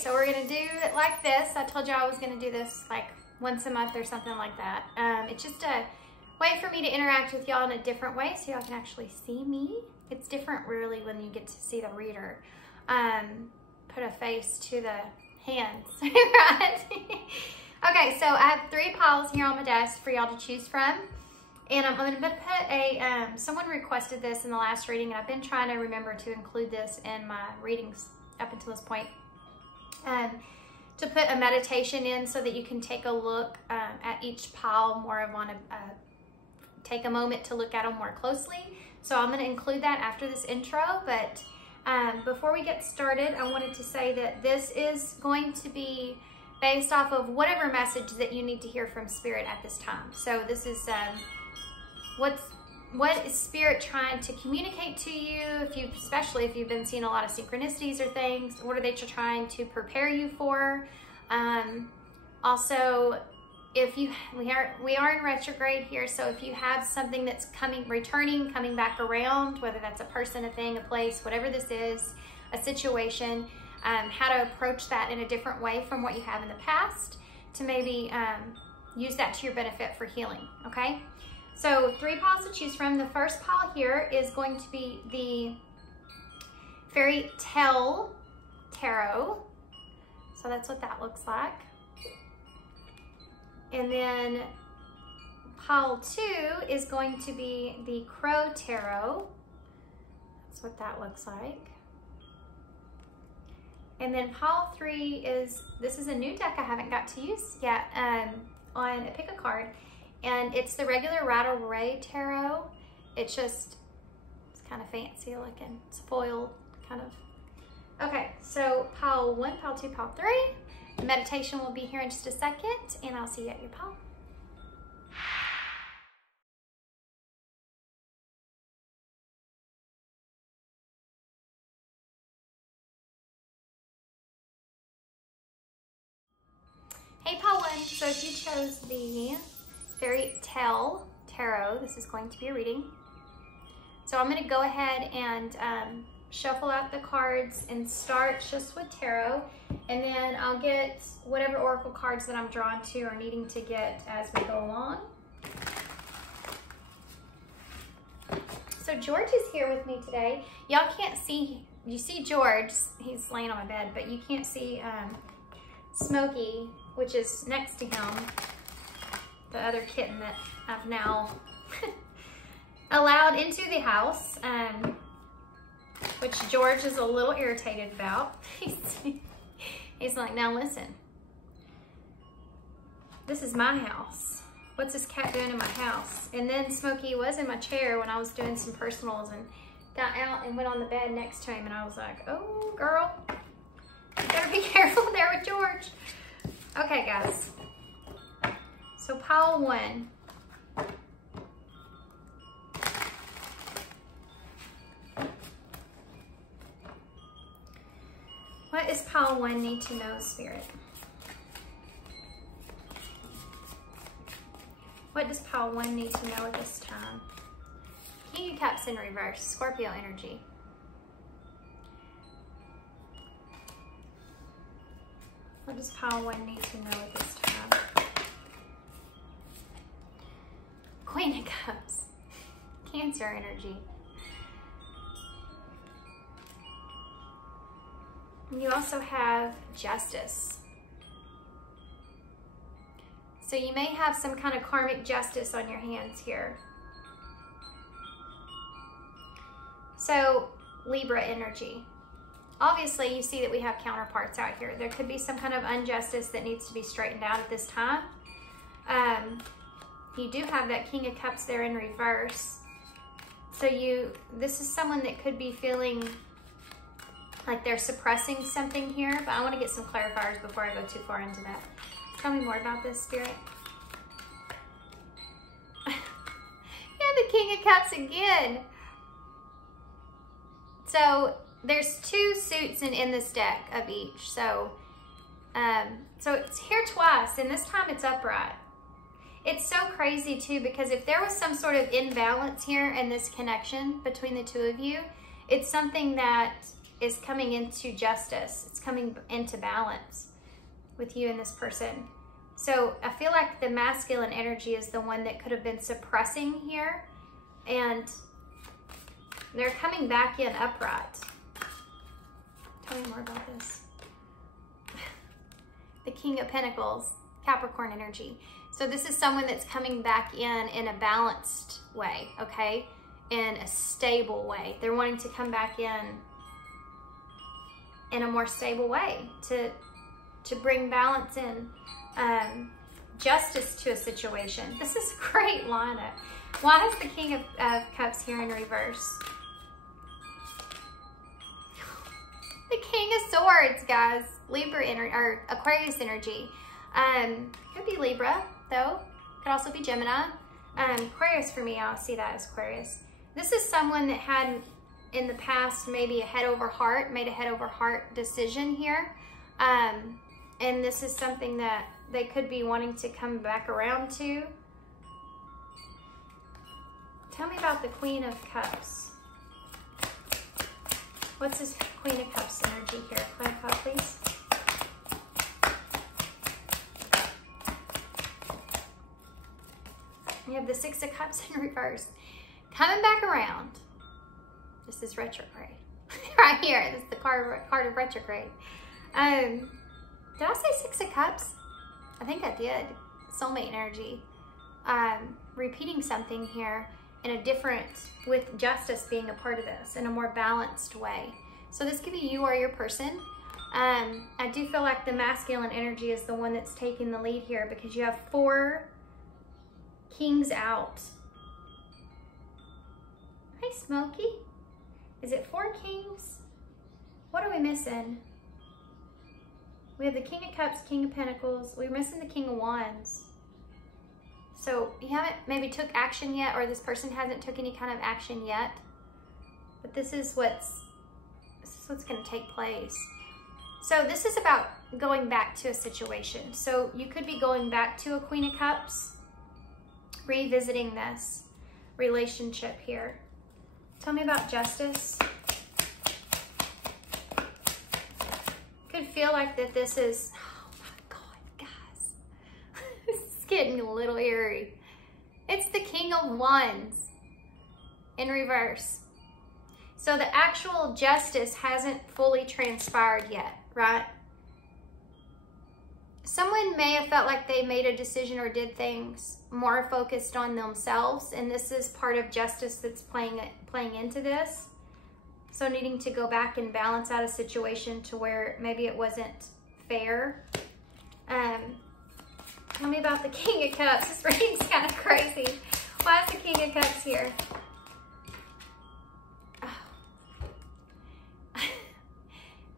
so we're gonna do it like this. I told you I was gonna do this like once a month or something like that. It's just a way for me to interact with y'all in a different way so y'all can actually see me. It's different really when you get to see the reader. Put a face to the hands, right? Okay, so I have 3 piles here on my desk for y'all to choose from. And I'm gonna put a, someone requested this in the last reading, and I've been trying to remember to include this in my readings up until this point. To put a meditation in so that you can take a look at each pile more of on a, take a moment to look at them more closely. So I'm gonna include that after this intro, but before we get started, I wanted to say that this is going to be based off of whatever message that you need to hear from Spirit at this time. So this is what is Spirit trying to communicate to you, especially if you've been seeing a lot of synchronicities or things. What are they trying to prepare you for? Also, if we are in retrograde here, so if you have something that's coming back around, whether that's a person, a thing, a place, whatever this is, a situation, how to approach that in a different way from what you have in the past to maybe use that to your benefit for healing, okay? So 3 piles to choose from. The first pile here is going to be the Fairy Tale Tarot. So that's what that looks like. And then pile 2 is going to be the Crow Tarot. That's what that looks like. And then pile 3 is, this is a new deck I haven't got to use yet on a pick a card. And it's the regular Rider-Waite Tarot. It's kind of fancy looking. It's foiled, kind of. Okay, so pile 1, pile 2, pile 3. The meditation will be here in just a second, and I'll see you at your pile. Hey, pile 1. So if you chose the Fairy Tale Tarot, this is going to be a reading. So I'm going to go ahead and shuffle out the cards and start just with tarot, and then I'll get whatever oracle cards that I'm drawn to or needing to get as we go along. So George is here with me today. Y'all can't see, you see George, he's laying on my bed, but you can't see Smokey, which is next to him, the other kitten that I've now allowed into the house, which George is a little irritated about. He's like, now listen, this is my house. What's this cat doing in my house? And then Smokey was in my chair when I was doing some personals and got out and went on the bed next to him, and I was like, oh girl, you better be careful there with George. Okay guys, so pile 1. What does pile 1 need to know, Spirit? What does pile 1 need to know at this time? King of Cups in reverse, Scorpio energy. What does pile 1 need to know at this time? Queen of Cups, Cancer energy. And you also have Justice. So you may have some kind of karmic justice on your hands here. So Libra energy. Obviously you see that we have counterparts out here. There could be some kind of injustice that needs to be straightened out at this time. You do have that King of Cups there in reverse. So this is someone that could be feeling like they're suppressing something here, but I want to get some clarifiers before I go too far into that. Tell me more about this, Spirit. Yeah, the King of Cups again. So there's 2 suits in this deck of each. So it's here twice, and this time it's upright. It's so crazy too, because if there was some sort of imbalance here in this connection between the 2 of you, it's something that is coming into justice. It's coming into balance with you and this person. So I feel like the masculine energy is the one that could have been suppressing here, and they're coming back in upright. Tell me more about this. The King of Pentacles, Capricorn energy. So this is someone that's coming back in a balanced way, okay? In a stable way. They're wanting to come back in a more stable way to bring balance in, justice to a situation. This is a great lineup. Why is the King of Cups here in reverse? The King of Swords, guys. Libra energy, or Aquarius energy. Could be Libra, though. Could also be Gemini. Aquarius for me, I'll see that as Aquarius. This is someone that had in the past maybe a head over heart, made a head over heart decision here. And this is something that they could be wanting to come back around to. Tell me about the Queen of Cups. What's this Queen of Cups energy here? Clarify, please. We have the Six of Cups in reverse. Coming back around. This is retrograde. Right here. This is the card of retrograde. Did I say Six of Cups? I think I did. Soulmate energy. Repeating something here in a different, with justice being a part of this, in a more balanced way. So this could be you or your person. I do feel like the masculine energy is the one that's taking the lead here, because you have 4 kings out. Hi, Smokey. Is it 4 kings? What are we missing? We have the King of Cups, King of Pentacles. We're missing the King of Wands. So you haven't maybe took action yet, or this person hasn't took any kind of action yet. But this is what's going to take place. So this is about going back to a situation. So you could be going back to a Queen of Cups, revisiting this relationship here. Tell me about justice. Could feel like that this is, oh my God, guys. This is getting a little eerie. It's the King of Wands in reverse. So the actual justice hasn't fully transpired yet, right? Someone may have felt like they made a decision or did things more focused on themselves, and this is part of justice that's playing into this. So needing to go back and balance out a situation to where maybe it wasn't fair. Tell me about the King of Cups. This reading's kind of crazy. Why is the King of Cups here? Oh.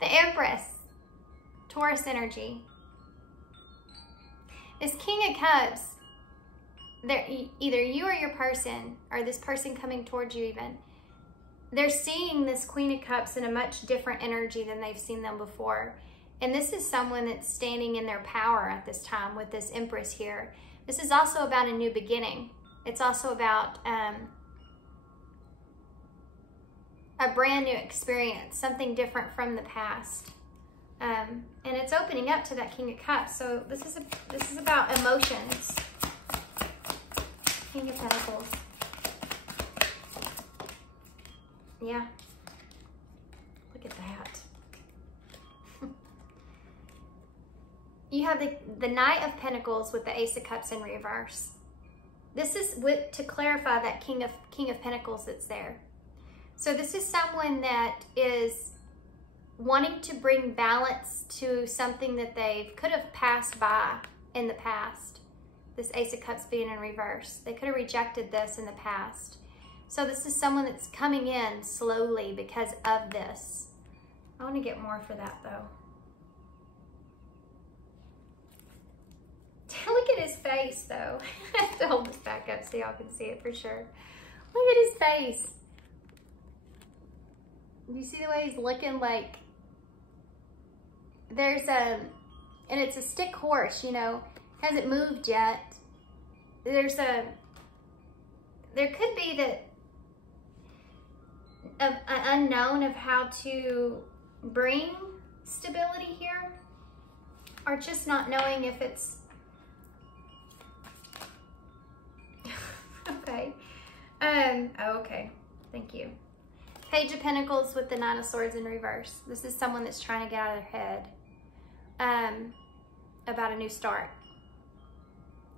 The Empress, Taurus energy. This King of Cups, either you or your person, or this person coming towards you even, they're seeing this Queen of Cups in a much different energy than they've seen them before. And this is someone that's standing in their power at this time with this Empress here. This is also about a new beginning. It's also about a brand new experience, something different from the past. And it's opening up to that King of Cups. So this is about emotions. King of Pentacles. Yeah. Look at that. You have the Knight of Pentacles with the Ace of Cups in reverse. This is to clarify that King of Pentacles that's there. So this is someone that is wanting to bring balance to something that they could have passed by in the past. This Ace of Cups being in reverse. They could have rejected this in the past. So this is someone that's coming in slowly because of this. I want to get more for that though. Look at his face though. I have to hold this back up so y'all can see it for sure. Look at his face. You see the way he's looking? Like there's and it's a stick horse, you know, hasn't moved yet. There could be an unknown of how to bring stability here, or just not knowing if it's okay. Okay, thank you. Page of Pentacles with the Nine of Swords in reverse. This is someone that's trying to get out of their head about a new start.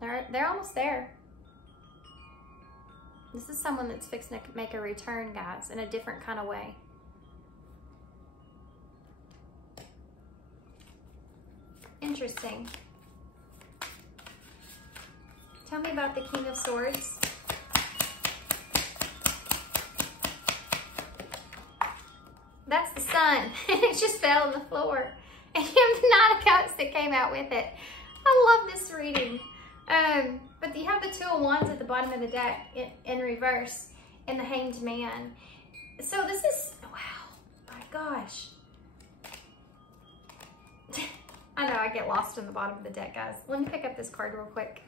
They're almost there. This is someone that's fixing to make a return, guys, in a different kind of way. Interesting. Tell me about the King of Swords. That's the sun. It just fell on the floor. And you have the Nine of Cups that came out with it. I love this reading. But you have the Two of Wands at the bottom of the deck in reverse and the Hanged Man. So this is, wow, my gosh. I know I get lost in the bottom of the deck, guys. Let me pick up this card real quick.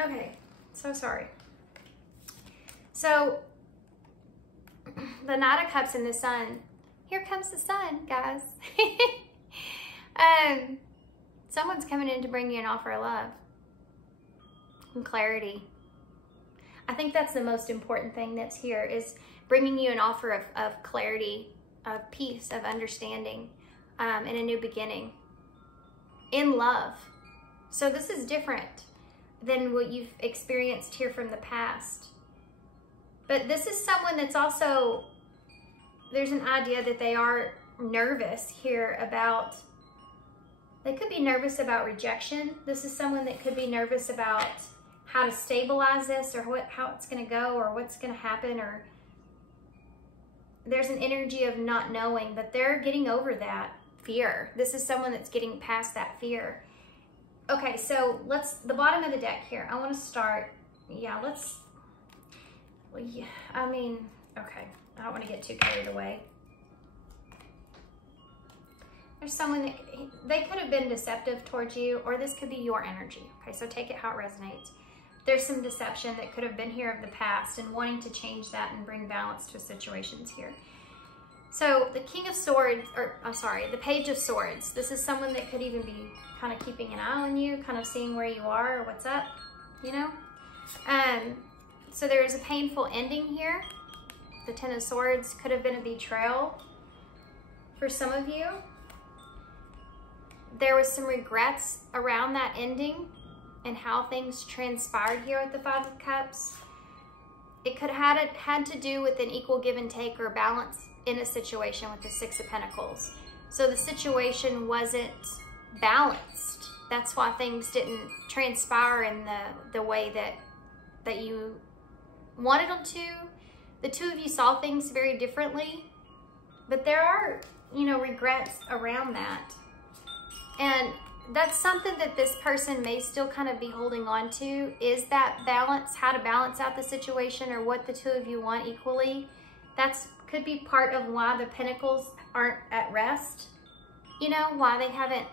Okay, so sorry. So the Knight of Cups and the Sun. Here comes the sun, guys. Someone's coming in to bring you an offer of love and clarity. I think that's the most important thing that's here, is bringing you an offer of clarity, of peace, of understanding, and a new beginning in love. So this is different than what you've experienced here from the past. But this is someone that's also, there's an idea that they are nervous here about, they could be nervous about rejection. This is someone that could be nervous about how to stabilize this, or how it's going to go, or what's going to happen, or there's an energy of not knowing, but they're getting over that fear. This is someone that's getting past that fear. Okay, so the bottom of the deck here. I want to start, I mean, okay. I don't want to get too carried away. There's someone that, they could have been deceptive towards you, or this could be your energy. Okay, so take it how it resonates. There's some deception that could have been here of the past, and wanting to change that and bring balance to situations here. So the King of Swords, or I'm sorry, the Page of Swords. This is someone that could even be kind of keeping an eye on you, kind of seeing where you are or what's up, you know? So there is a painful ending here. The Ten of Swords could have been a betrayal for some of you. There was some regrets around that ending and how things transpired here with the Five of Cups. It could have had to do with an equal give and take, or balance in a situation with the Six of Pentacles. So the situation wasn't balanced. That's why things didn't transpire in the way that you wanted them to. The two of you saw things very differently, but there are, you know, regrets around that. And that's something that this person may still kind of be holding on to, is that balance, how to balance out the situation, or what the two of you want equally. That's could be part of why the Pentacles aren't at rest. You know, why they haven't,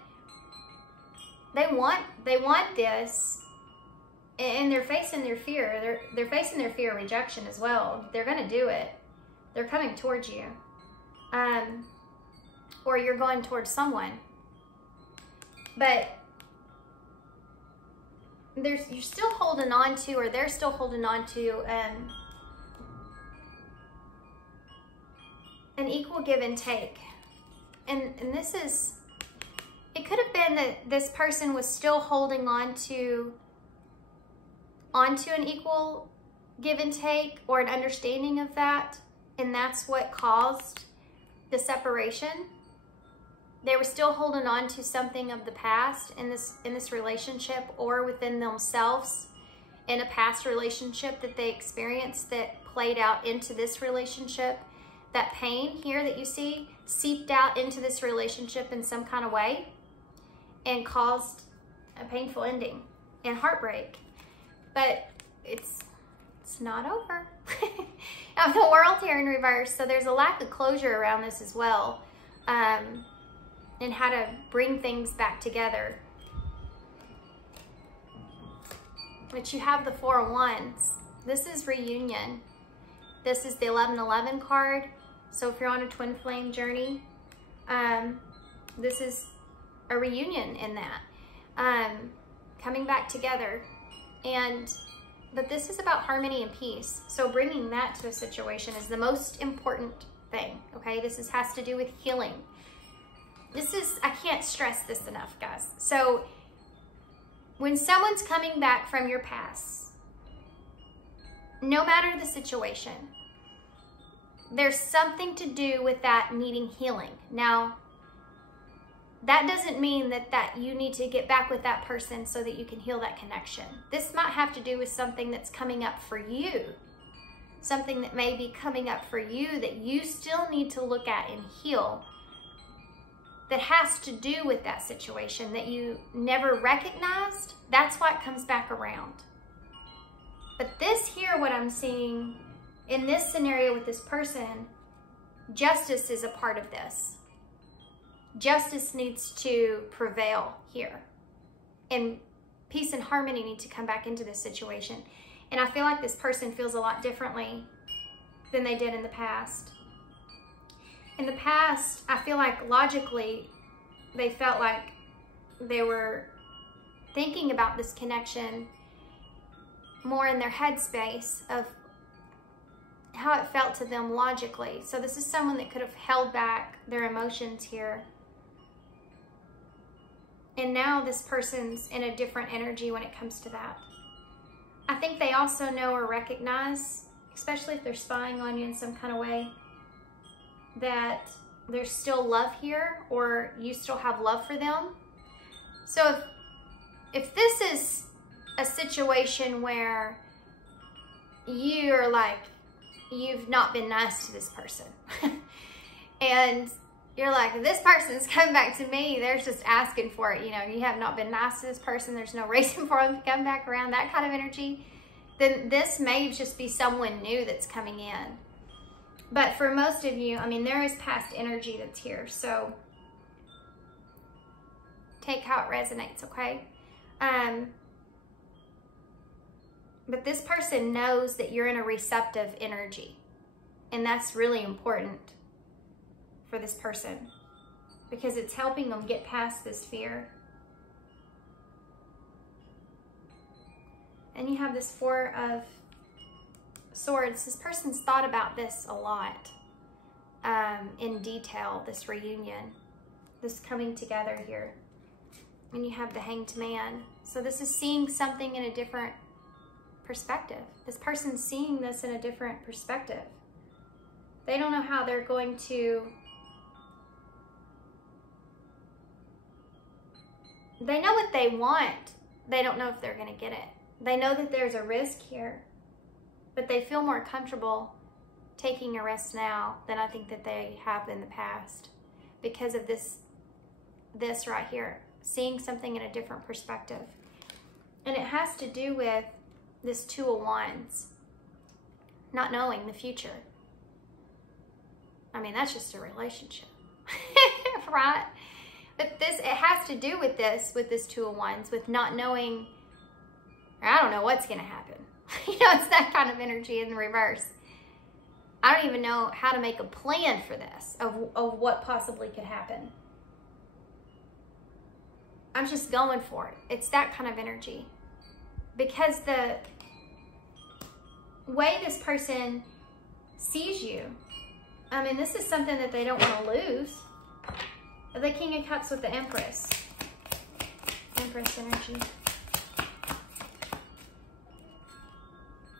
they want this, and they're facing their fear. They're facing their fear of rejection as well. They're gonna do it. They're coming towards you. Or you're going towards someone. But you're still holding on to, or they're still holding on to, an equal give and take. And this is, it could have been that this person was still holding on to onto an equal give and take, or an understanding of that, and that's what caused the separation. They were still holding on to something of the past in this relationship, or within themselves in a past relationship that they experienced that played out into this relationship. That pain here that you see seeped out into this relationship in some kind of way and caused a painful ending and heartbreak. But it's not over. I have the World here in reverse, so there's a lack of closure around this as well, and how to bring things back together. But you have the Four of Wands. This is reunion. This is the 1111 card. So if you're on a twin flame journey, this is a reunion in that. Coming back together. But this is about harmony and peace. So bringing that to a situation is the most important thing, okay? This has to do with healing. I can't stress this enough, guys. So when someone's coming back from your past, no matter the situation, there's something to do with that needing healing. Now, that doesn't mean that you need to get back with that person so that you can heal that connection. This might have to do with something that's coming up for you. Something that may be coming up for you that you still need to look at and heal, that has to do with that situation that you never recognized. That's why it comes back around. But this here, what I'm seeing in this scenario with this person, justice is a part of this. Justice needs to prevail here. And peace and harmony need to come back into this situation. And I feel like this person feels a lot differently than they did in the past. In the past, I feel like logically, they felt like they were thinking about this connection more in their headspace of how it felt to them logically. So this is someone that could have held back their emotions here. And now this person's in a different energy when it comes to that. I think they also know or recognize, especially if they're spying on you in some kind of way, that there's still love here, or you still have love for them. So if this is a situation where you're like, you've not been nice to this person, and you're like, this person's coming back to me, they're just asking for it, you know, you have not been nice to this person, there's no reason for them to come back around, that kind of energy, then this may just be someone new that's coming in. But for most of you, I mean, there is past energy that's here, so take how it resonates, okay? But this person knows that you're in a receptive energy, and that's really important for this person because it's helping them get past this fear. And you have this Four of Swords. This person's thought about this a lot in detail, this reunion, this coming together here. And you have the Hanged Man. So this is seeing something in a different perspective. This person's seeing this in a different perspective. They don't know how they're going to... They know what they want. They don't know if they're going to get it. They know that there's a risk here, but they feel more comfortable taking a risk now than I think that they have in the past because of this right here, seeing something in a different perspective. And it has to do with this Two of Wands, not knowing the future. I mean, that's just a relationship, right? But it has to do with this Two of Wands, with not knowing, I don't know what's going to happen. You know, it's that kind of energy in the reverse. I don't even know how to make a plan for this, of what possibly could happen. I'm just going for it. It's that kind of energy. Because the way this person sees you, I mean, this is something that they don't want to lose. The King of Cups with the Empress. Empress energy.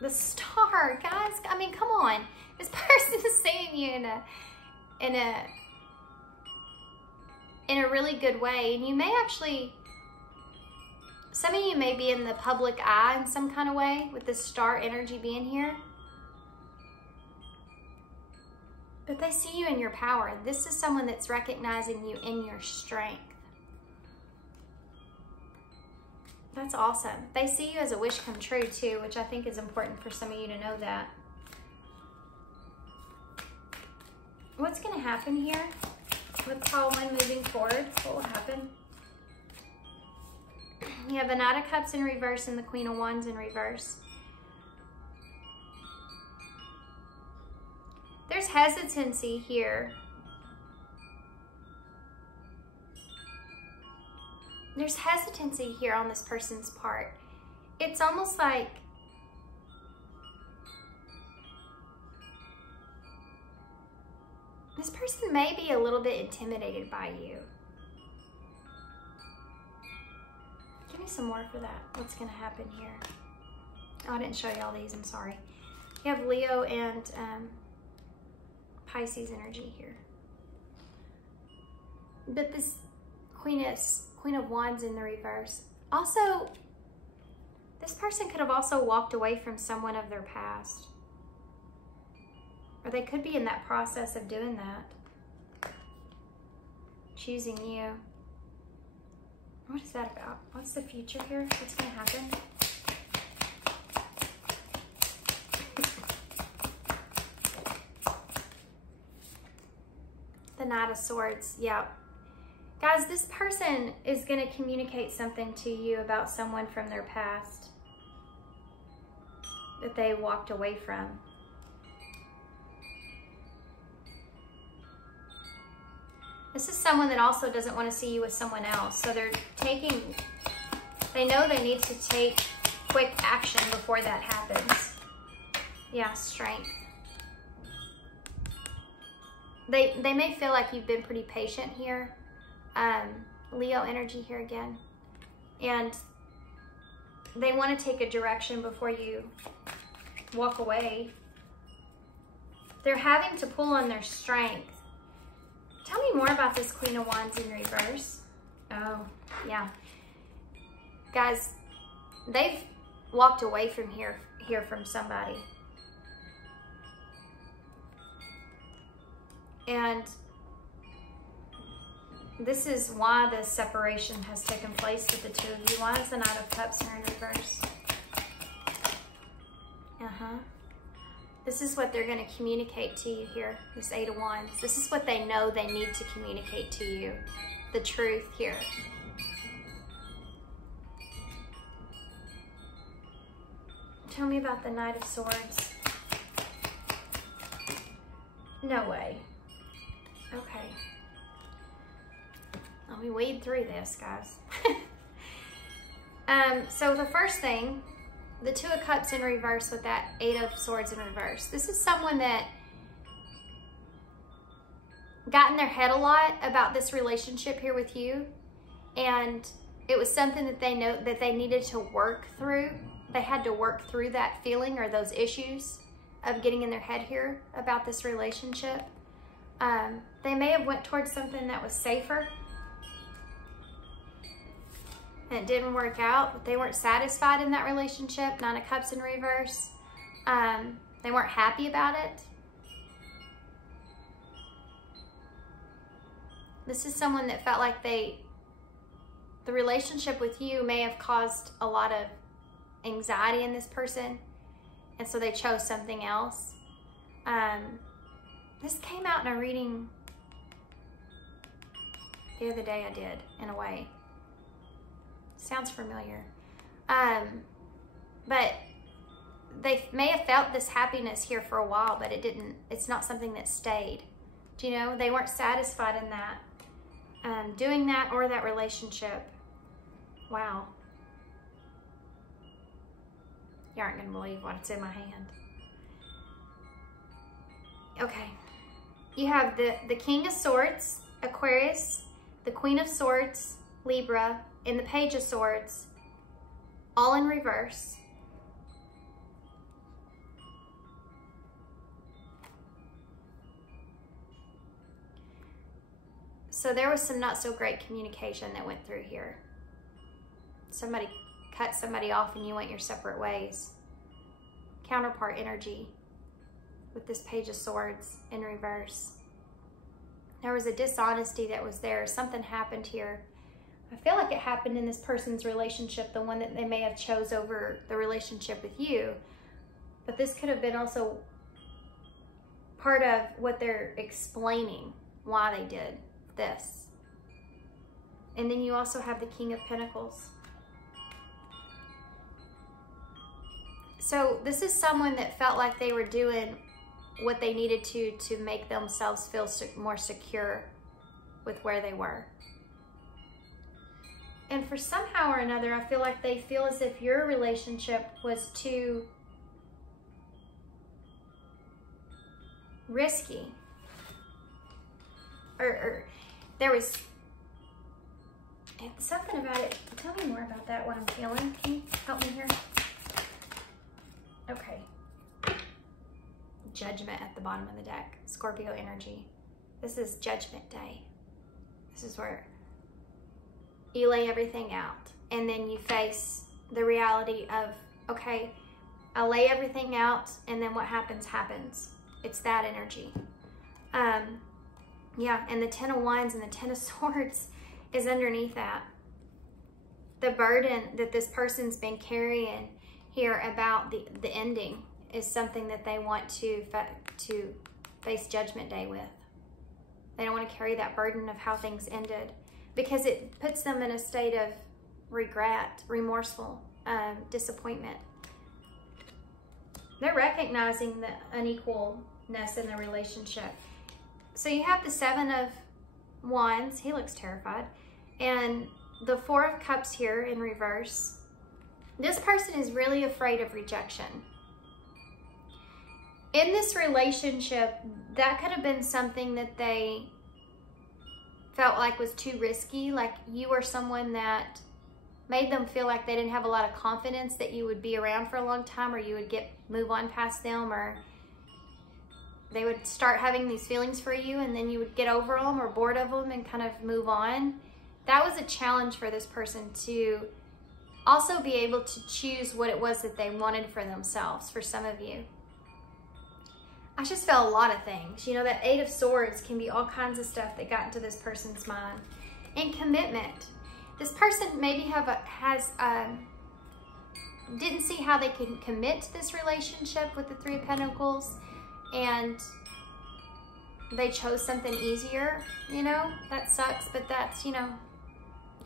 The Star, guys. I mean, come on. This person is seeing you in a really good way. And you may actually, some of you may be in the public eye in some kind of way with this Star energy being here. But they see you in your power. This is someone that's recognizing you in your strength. That's awesome. They see you as a wish come true too, which I think is important for some of you to know that. What's going to happen here? Let's call one moving forward. What will happen? You have the Knight of Cups in reverse and the Queen of Wands in reverse. There's hesitancy here. There's hesitancy here on this person's part. It's almost like this person may be a little bit intimidated by you. Give me some more for that. What's going to happen here? Oh, I didn't show you all these. I'm sorry. You have Leo and Pisces energy here. But this Queen of Wands in the reverse. Also, this person could have also walked away from someone of their past. Or they could be in that process of doing that. Choosing you. What is that about? What's the future here? What's going to happen? The Knight of Swords. Yeah. Guys, this person is going to communicate something to you about someone from their past that they walked away from. This is someone that also doesn't want to see you with someone else. So they know they need to take quick action before that happens. Yeah, strength. They may feel like you've been pretty patient here. Leo energy here again. And they want to take a direction before you walk away. They're having to pull on their strength. Tell me more about this Queen of Wands in reverse. Oh, yeah. Guys, they've walked away from here from somebody. And this is why the separation has taken place with the two of you. Why is the Knight of Cups here in reverse? This is what they're going to communicate to you here, this Eight of Wands. This is what they know they need to communicate to you, the truth here. Tell me about the Knight of Swords. No way. Okay. Let me wade through this, guys. So the first thing, the Two of Cups in reverse with that Eight of Swords in reverse. This is someone that got in their head a lot about this relationship here with you. And it was something that they know that they needed to work through. They had to work through that feeling or those issues of getting in their head here about this relationship. They may have went towards something that was safer. And it didn't work out, but they weren't satisfied in that relationship. Nine of Cups in reverse. They weren't happy about it. This is someone that felt like the relationship with you may have caused a lot of anxiety in this person, and so they chose something else. This came out in a reading the other day I did, in a way. Sounds familiar. But they may have felt this happiness here for a while, but it's not something that stayed. Do you know? They weren't satisfied in that, doing that or that relationship. Wow. You aren't going to believe what's in my hand. Okay. You have the King of Swords, Aquarius, the Queen of Swords, Libra, and the Page of Swords, all in reverse. So there was some not so great communication that went through here. Somebody cut somebody off and you went your separate ways. Counterpart energy with this Page of Swords in reverse. There was a dishonesty that was there. Something happened here. I feel like it happened in this person's relationship, the one that they may have chose over the relationship with you. But this could have been also part of what they're explaining, why they did this. And then you also have the King of Pentacles. So this is someone that felt like they were doing what they needed to make themselves feel more secure with where they were. And for somehow or another, I feel like they feel as if your relationship was too risky. Or there was something about it. Tell me more about that, what I'm feeling. Can you help me here? Okay. Judgment at the bottom of the deck. Scorpio energy. This is Judgment Day. This is where you lay everything out. And then you face the reality of, okay, I lay everything out, and then what happens, happens. It's that energy. Yeah, and the Ten of Wands and the Ten of Swords is underneath that. The burden that this person's been carrying here about the ending is something that they want to face Judgment Day with. They don't want to carry that burden of how things ended, because it puts them in a state of regret, remorseful, disappointment. They're recognizing the unequalness in the relationship. So you have the Seven of Wands. He looks terrified. And the Four of Cups here in reverse. This person is really afraid of rejection. In this relationship, that could have been something that they felt like was too risky. Like you were someone that made them feel like they didn't have a lot of confidence that you would be around for a long time, or you would move on past them, or they would start having these feelings for you and then you would get over them or bored of them and kind of move on. That was a challenge for this person to also be able to choose what it was that they wanted for themselves, for some of you. I just felt a lot of things. You know, that Eight of Swords can be all kinds of stuff that got into this person's mind. And commitment. This person maybe didn't see how they could commit to this relationship with the Three of Pentacles, and they chose something easier, you know. That sucks, but that's, you know,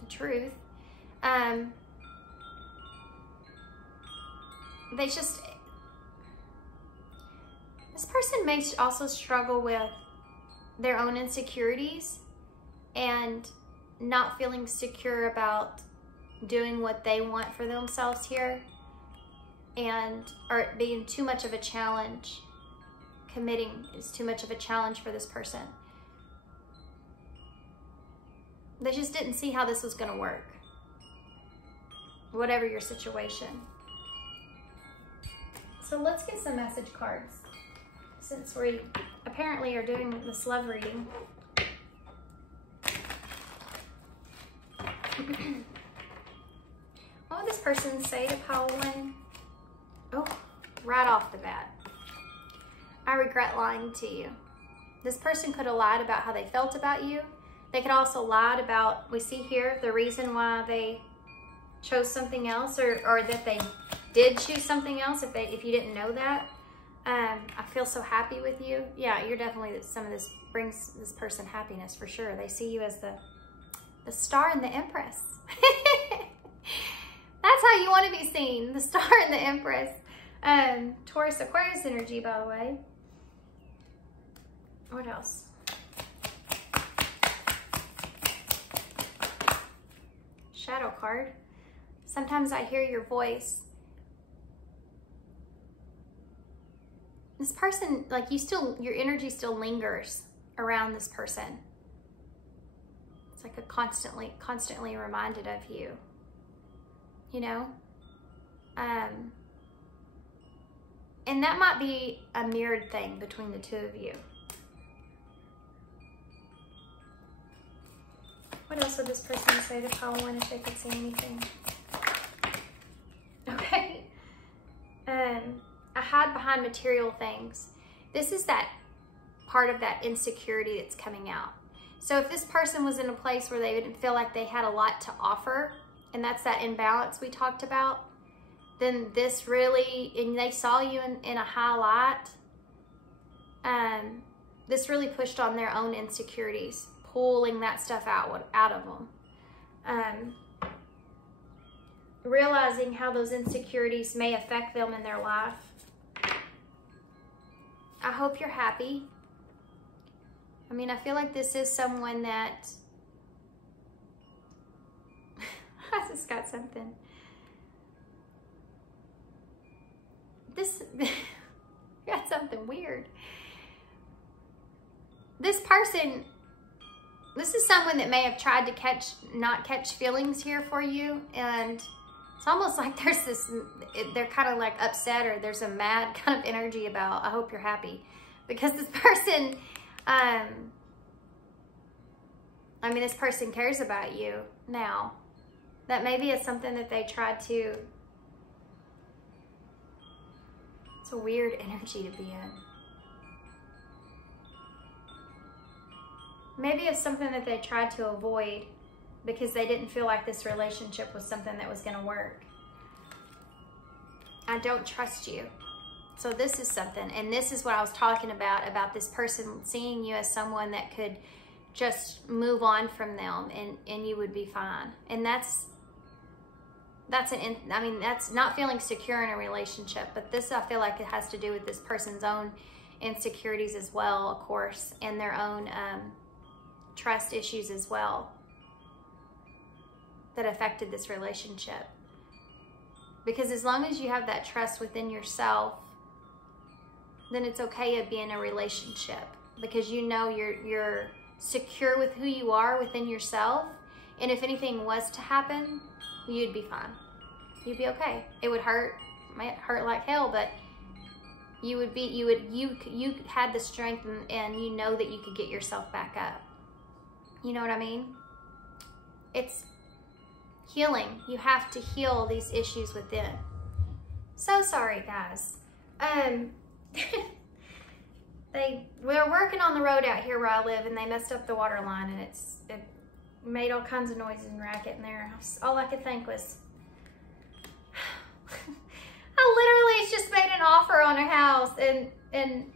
the truth. This person may also struggle with their own insecurities and not feeling secure about doing what they want for themselves here, or it being too much of a challenge. Committing is too much of a challenge for this person. They just didn't see how this was going to work, whatever your situation. So let's get some message cards, since we apparently are doing this love reading. What would this person say to pile one? Oh, right off the bat. I regret lying to you. This person could have lied about how they felt about you. They could also lied about, we see here, the reason why they chose something else, or that they did choose something else, if you didn't know that. I feel so happy with you. Yeah, you're definitely, some of this brings this person happiness for sure. They see you as the star and the Empress. That's how you want to be seen, the star and the Empress. Taurus, Aquarius energy, by the way. What else? Shadow card. Sometimes I hear your voice. This person, like your energy still lingers around this person. It's like a constantly reminded of you. You know? And that might be a mirrored thing between the two of you. What else would this person say to pile one if they could say anything? Okay. I hide behind material things. This is that part of that insecurity that's coming out. So if this person was in a place where they didn't feel like they had a lot to offer, and that's that imbalance we talked about, then this really, and they saw you in a high light, this really pushed on their own insecurities, pulling that stuff out of them. Realizing how those insecurities may affect them in their life. I hope you're happy. I mean, I feel like this is someone that, I just got something. This, got something weird. This person, this is someone that may have tried to not catch feelings here for you, and it's almost like there's this, they're kind of like upset, or there's a mad kind of energy about, I hope you're happy. Because this person, I mean, this person cares about you now. That maybe is something that they tried to, it's a weird energy to be in. Maybe it's something that they tried to avoid because they didn't feel like this relationship was something that was going to work. I don't trust you. So this is something, and this is what I was talking about this person seeing you as someone that could just move on from them and you would be fine. And that's not feeling secure in a relationship, but this, I feel like it has to do with this person's own insecurities as well, of course, and their own trust issues as well that affected this relationship. Because as long as you have that trust within yourself, then it's okay to be in a relationship, because you know you're secure with who you are within yourself, and if anything was to happen, you'd be fine. You'd be okay. It would hurt, might hurt like hell, but you had the strength, and you know that you could get yourself back up. You know what I mean? It's healing. You have to heal these issues within. So sorry, guys. We're working on the road out here where I live, and they messed up the water line, and it made all kinds of noises and racket in there. All I could think was, I literally just made an offer on a house, and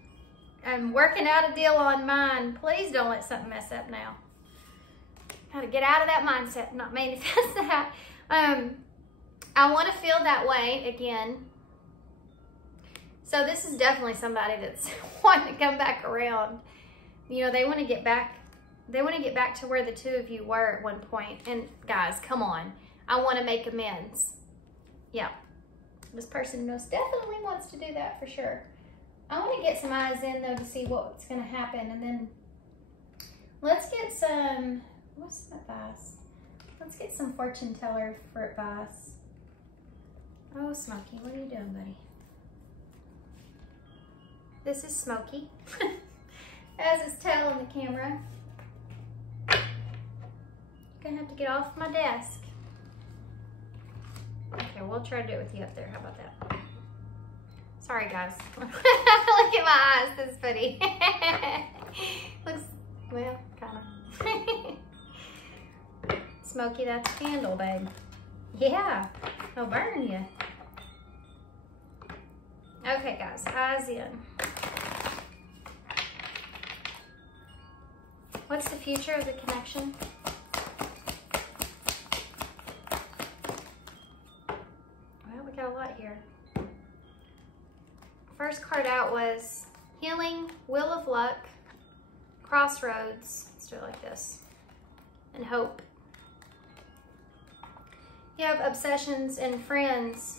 I'm working out a deal on mine. Please don't let something mess up now. Gotta get out of that mindset, not manifest that. I want to feel that way again. So this is definitely somebody that's wanting to come back around. You know, they want to get back. They want to get back to where the two of you were at one point. And guys, come on. I want to make amends. Yeah. This person most definitely wants to do that for sure. I want to get some eyes in though to see what's going to happen. And then let's get some, what's some advice? Let's get some fortune teller for advice. Oh, Smokey, what are you doing, buddy? This is Smokey, as his tail on the camera. Gonna have to get off my desk. Okay, we'll try to do it with you up there. How about that? Sorry, guys. Look at my eyes. This is funny. Looks, well, kind of. Smokey, that's a candle, babe. Yeah, I'll burn you. Okay, guys, eyes in. What's the future of the connection? Well, we got a lot here. First card out was healing, wheel of luck, crossroads. Let's do it like this. And hope. You have obsessions and friends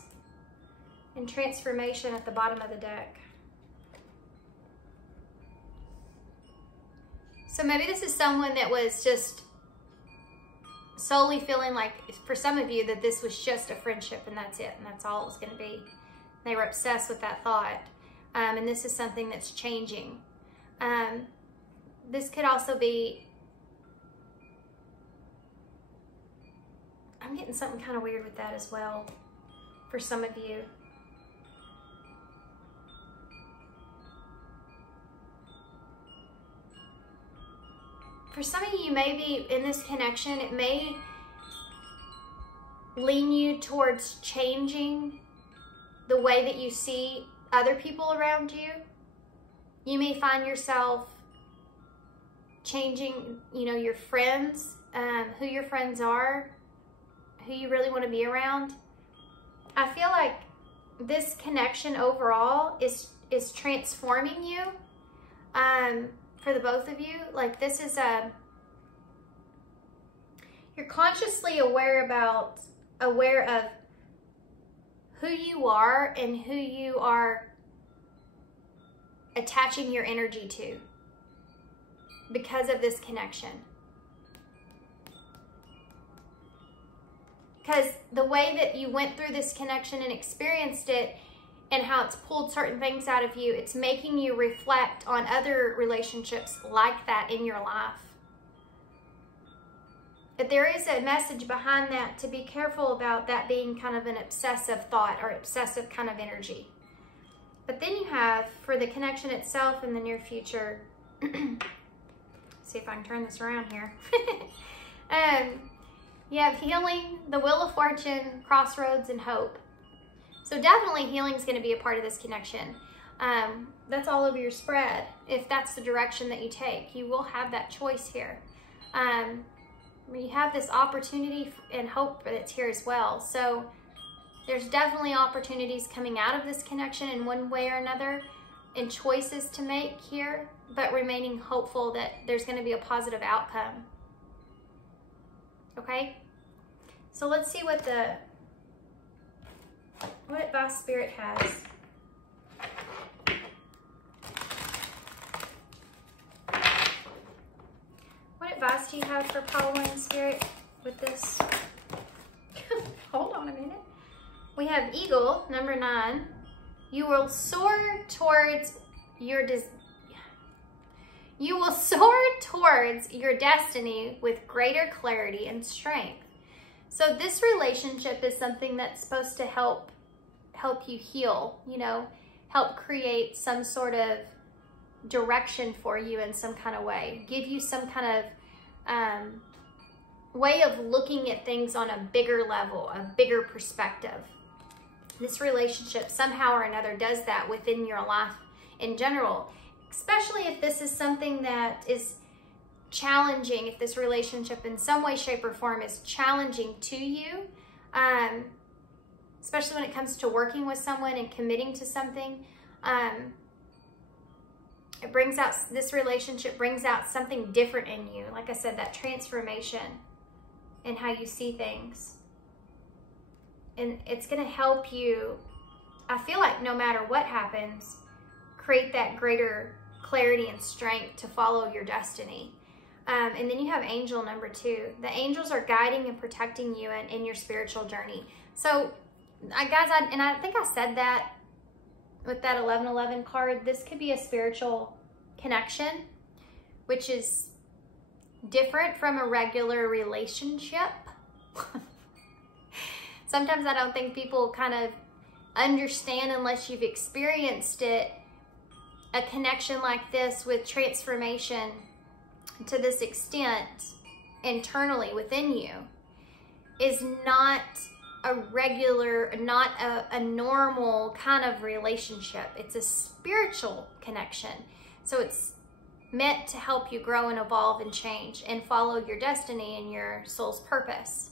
and transformation at the bottom of the deck. So maybe this is someone that was just solely feeling like, for some of you, that this was just a friendship and that's it, and that's all it was going to be. They were obsessed with that thought. And this is something that's changing. This could also be, I'm getting something kind of weird with that as well for some of you. For some of you, maybe in this connection, it may lean you towards changing the way that you see other people around you. You may find yourself changing, you know, your friends, who your friends are, who you really want to be around. I feel like this connection overall is transforming you, for the both of you. Like, this is you're consciously aware of who you are and who you are attaching your energy to because of this connection. Because the way that you went through this connection and experienced it and how it's pulled certain things out of you, it's making you reflect on other relationships like that in your life. But there is a message behind that to be careful about that being kind of an obsessive thought or obsessive kind of energy. But then you have, for the connection itself in the near future, see if I can turn this around here. You have healing, the Wheel of Fortune, crossroads, and hope. So definitely healing is going to be a part of this connection. That's all over your spread. If that's the direction that you take, you will have that choice here. You have this opportunity and hope that's here as well. So there's definitely opportunities coming out of this connection in one way or another, and choices to make here, but remaining hopeful that there's going to be a positive outcome. Okay? So let's see what advice Spirit has. What advice do you have for following Spirit with this? Hold on a minute. We have Eagle, number 9. You will soar towards your destiny with greater clarity and strength. So this relationship is something that's supposed to help you heal, you know, help create some sort of direction for you in some kind of way, give you some kind of way of looking at things on a bigger level, a bigger perspective. This relationship somehow or another does that within your life in general, especially if this is something that is challenging, if this relationship in some way, shape, or form is challenging to you, especially when it comes to working with someone and committing to something. This relationship brings out something different in you. Like I said, that transformation in how you see things. And it's going to help you, I feel like no matter what happens, create that greater clarity and strength to follow your destiny. And then you have angel number 2. The angels are guiding and protecting you in your spiritual journey. So, guys, I think I said that with that 1111 card, this could be a spiritual connection, which is different from a regular relationship. Sometimes I don't think people kind of understand, unless you've experienced it, a connection like this with transformation to this extent internally within you is not a regular, not a normal kind of relationship. It's a spiritual connection. So it's meant to help you grow and evolve and change and follow your destiny and your soul's purpose.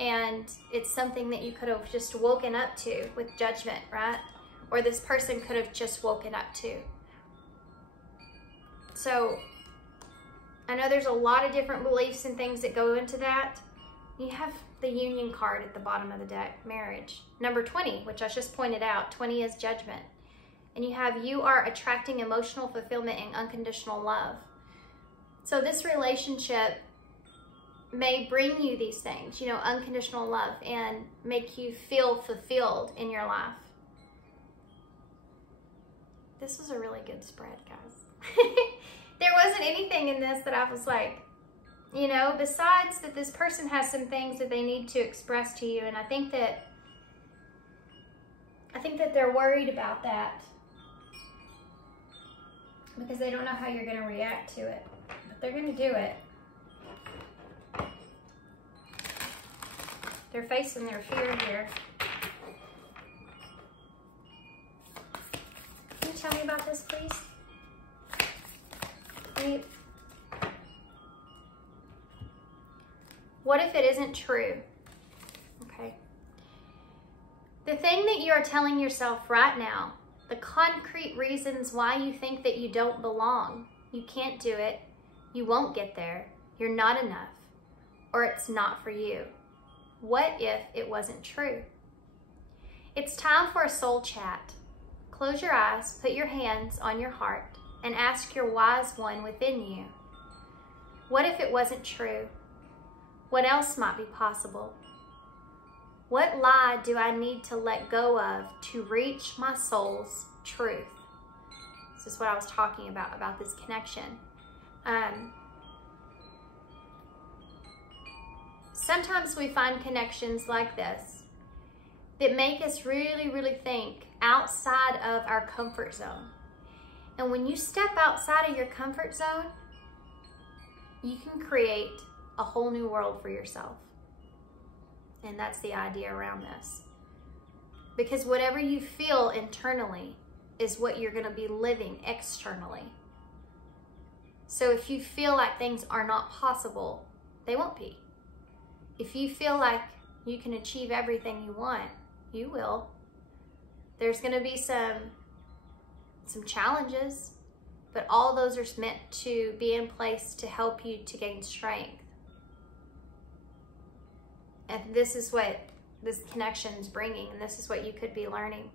And it's something that you could have just woken up to with judgment, right? Or this person could have just woken up to. So I know there's a lot of different beliefs and things that go into that. You have the Union card at the bottom of the deck, marriage. Number 20, which I just pointed out, 20 is judgment. And you have, you are attracting emotional fulfillment and unconditional love. So this relationship may bring you these things, you know, unconditional love, and make you feel fulfilled in your life. This was a really good spread, guys. There wasn't anything in this that I was like, you know, besides that this person has some things that they need to express to you. And I think that they're worried about that because they don't know how you're going to react to it. But they're going to do it. They're facing their fear here. Can you tell me about this, please? What if it isn't true? Okay. The thing that you are telling yourself right now, the concrete reasons why you think that you don't belong, you can't do it, you won't get there, you're not enough, or it's not for you. What if it wasn't true? It's time for a soul chat. Close your eyes, put your hands on your heart, and ask your wise one within you. What if it wasn't true? What else might be possible? What lie do I need to let go of to reach my soul's truth? This is what I was talking about this connection. Sometimes we find connections like this that make us really, really think outside of our comfort zone. And when you step outside of your comfort zone, you can create a whole new world for yourself. And that's the idea around this. Because whatever you feel internally is what you're going to be living externally. So if you feel like things are not possible, they won't be. If you feel like you can achieve everything you want, you will. There's going to be some challenges, but all those are meant to be in place to help you to gain strength. And this is what this connection is bringing, and this is what you could be learning.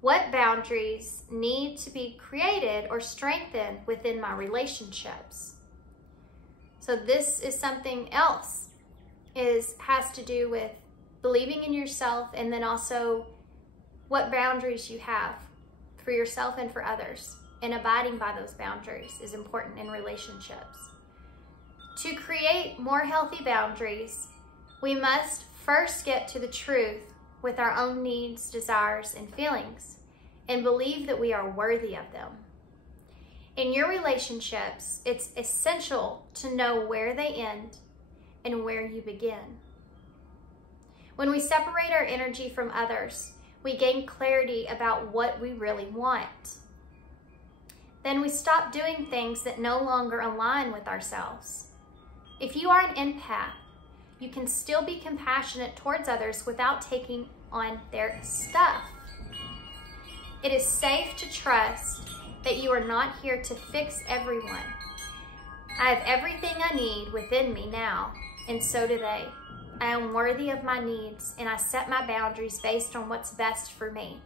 What boundaries need to be created or strengthened within my relationships? So this is something else, has to do with believing in yourself, and then also what boundaries you have for yourself and for others. And abiding by those boundaries is important in relationships. To create more healthy boundaries, we must first get to the truth with our own needs, desires, and feelings, and believe that we are worthy of them. In your relationships, it's essential to know where they end and where you begin. When we separate our energy from others, we gain clarity about what we really want. Then we stop doing things that no longer align with ourselves. If you are an empath, you can still be compassionate towards others without taking on their stuff. It is safe to trust that you are not here to fix everyone. I have everything I need within me now, and so do they. I am worthy of my needs, and I set my boundaries based on what's best for me.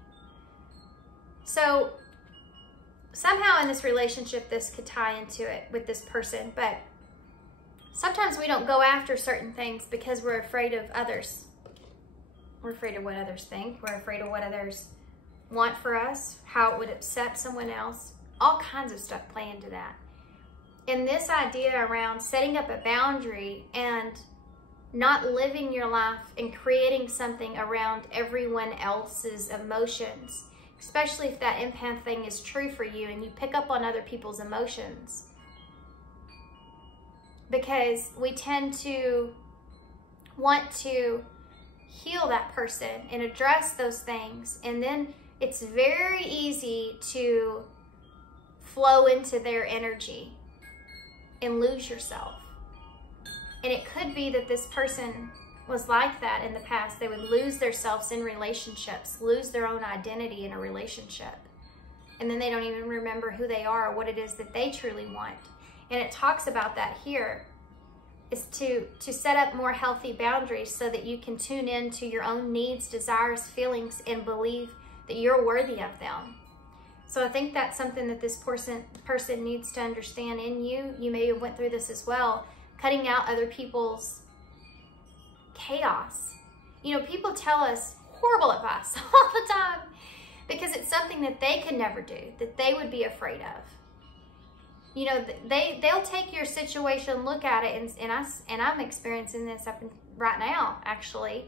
So somehow in this relationship, this could tie into it with this person, but sometimes we don't go after certain things because we're afraid of others. We're afraid of what others think. We're afraid of what others want for us, how it would upset someone else. All kinds of stuff play into that. And this idea around setting up a boundary and not living your life and creating something around everyone else's emotions, especially if that empath thing is true for you and you pick up on other people's emotions. Because we tend to want to heal that person and address those things, and then it's very easy to flow into their energy and lose yourself. And it could be that this person was like that in the past. They would lose themselves in relationships, lose their own identity in a relationship, and then they don't even remember who they are or what it is that they truly want. And it talks about that here, is to set up more healthy boundaries so that you can tune in to your own needs, desires, feelings, and believe that you're worthy of them. So I think that's something that this person needs to understand in you. You may have went through this as well, cutting out other people's chaos. You know, people tell us horrible advice all the time because it's something that they could never do, that they would be afraid of. You know, they'll take your situation, look at it, and I'm experiencing this right now, actually.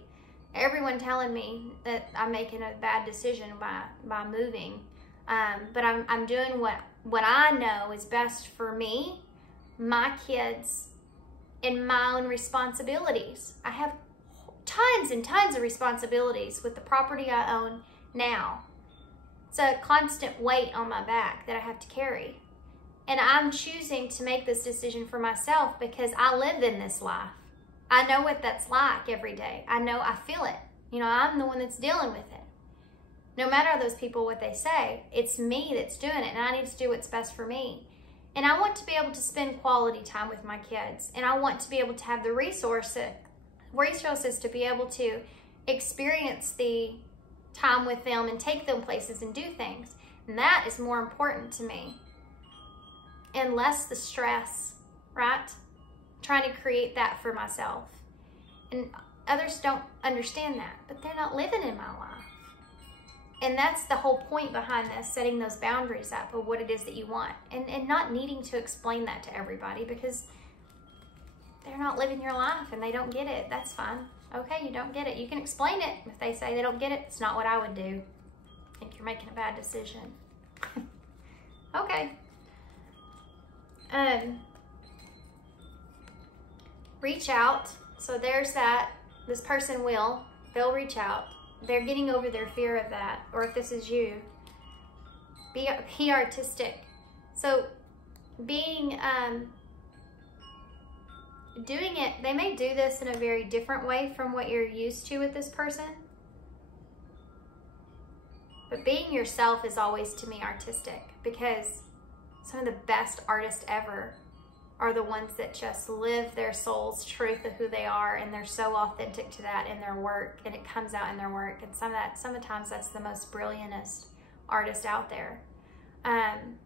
Everyone telling me that I'm making a bad decision by moving, but I'm doing what I know is best for me, my kids, and my own responsibilities. I have tons and tons of responsibilities with the property I own now. It's a constant weight on my back that I have to carry. And I'm choosing to make this decision for myself because I live in this life. I know what that's like every day. I know, I feel it. You know, I'm the one that's dealing with it. No matter those people, what they say, it's me that's doing it, and I need to do what's best for me. And I want to be able to spend quality time with my kids, and I want to be able to have the resources to be able to experience the time with them and take them places and do things. And that is more important to me. And less the stress, right? Trying to create that for myself. And others don't understand that, but they're not living in my life. And that's the whole point behind this, setting those boundaries up of what it is that you want. And not needing to explain that to everybody, because they're not living your life and they don't get it. That's fine. Okay, you don't get it. You can explain it. If they say they don't get it, it's not what I would do. I think you're making a bad decision. Okay. Reach out. So there's that. This person they'll reach out. They're getting over their fear of that. Or if this is you, be artistic. So being, doing it, they may do this in a very different way from what you're used to with this person. But being yourself is always, to me, artistic, because some of the best artists ever are the ones that just live their soul's truth of who they are, and they're so authentic to that in their work, and it comes out in their work. And sometimes that's the most brilliantest artist out there. And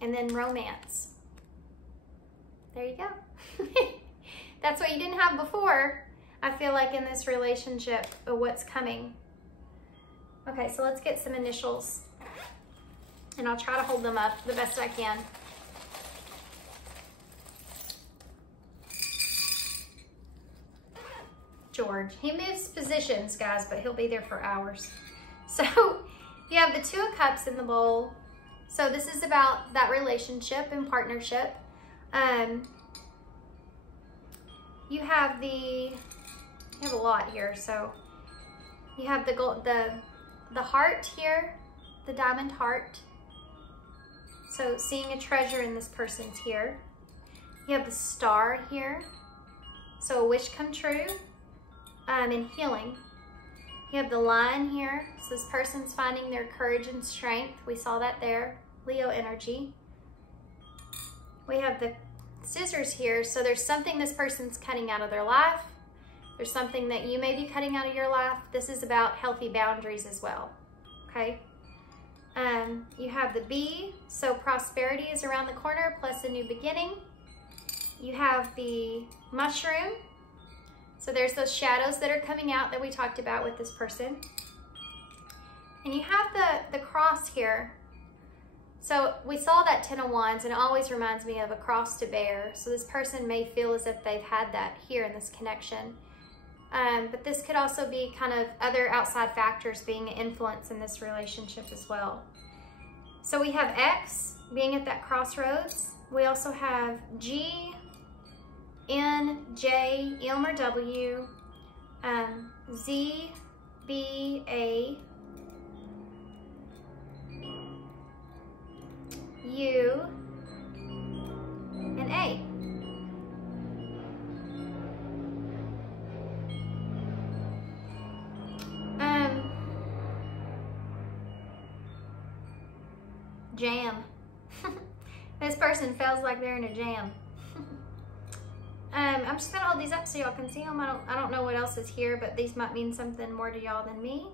then romance. There you go. That's what you didn't have before, I feel like, in this relationship, of what's coming. Okay, so let's get some initials, and I'll try to hold them up the best I can. George. He moves positions, guys, but he'll be there for hours. So you have the Two of Cups in the bowl. So this is about that relationship and partnership. You have a lot here. So you have the heart here, the diamond heart. So seeing a treasure in this person's here. You have the star here. So a wish come true. And healing. You have the lion here. So this person's finding their courage and strength. We saw that there. Leo energy. We have the scissors here. So there's something this person's cutting out of their life. There's something that you may be cutting out of your life. This is about healthy boundaries as well. Okay. You have the bee. So prosperity is around the corner, plus a new beginning. You have the mushroom. So there's those shadows that are coming out that we talked about with this person. And you have the cross here. So we saw that Ten of Wands, and it always reminds me of a cross to bear. So this person may feel as if they've had that here in this connection. But this could also be kind of other outside factors being an influence in this relationship as well. So we have X being at that crossroads. We also have G, N, J, M or W, Z, B, A, U, and A. Jam. This person feels like they're in a jam. I'm just gonna hold these up so y'all can see them. I don't know what else is here, but these might mean something more to y'all than me.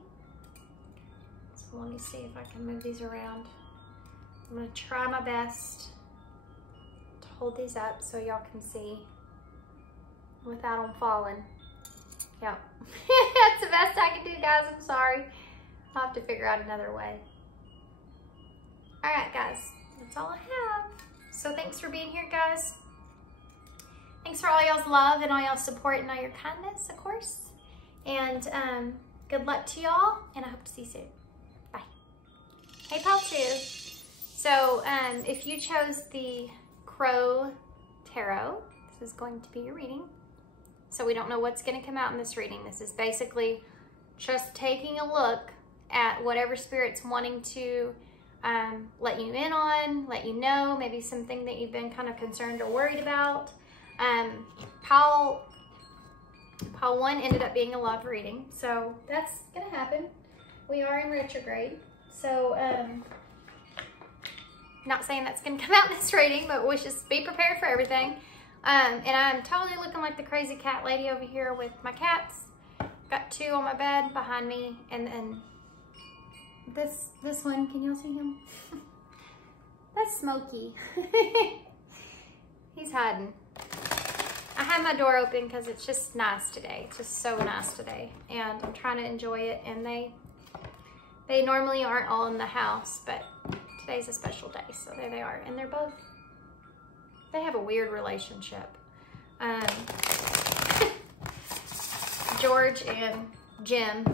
So let me see if I can move these around. I'm gonna try my best to hold these up so y'all can see without them falling. Yep. That's the best I can do, guys. I'm sorry. I'll have to figure out another way. All right, guys, that's all I have. So thanks for being here, guys. Thanks for all y'all's love and all y'all's support and all your kindness, of course. And good luck to y'all, and I hope to see you soon. Bye. Hey, Pal 2. So if you chose the Crow Tarot, this is going to be your reading. So we don't know what's going to come out in this reading. This is basically just taking a look at whatever Spirit's wanting to let you in on, let you know, maybe something that you've been kind of concerned or worried about. Paul Pile 1 ended up being a love reading, so that's gonna happen. We are in retrograde, so not saying that's gonna come out in this reading, but we'll just be prepared for everything. And I'm totally looking like the crazy cat lady over here with my cats. Got 2 on my bed behind me, and this one, can y'all see him? That's Smokey. He's hiding. I have my door open because it's just nice today. It's just so nice today, and I'm trying to enjoy it. And they normally aren't all in the house, but today's a special day, so there they are. And they have a weird relationship. George and Jim.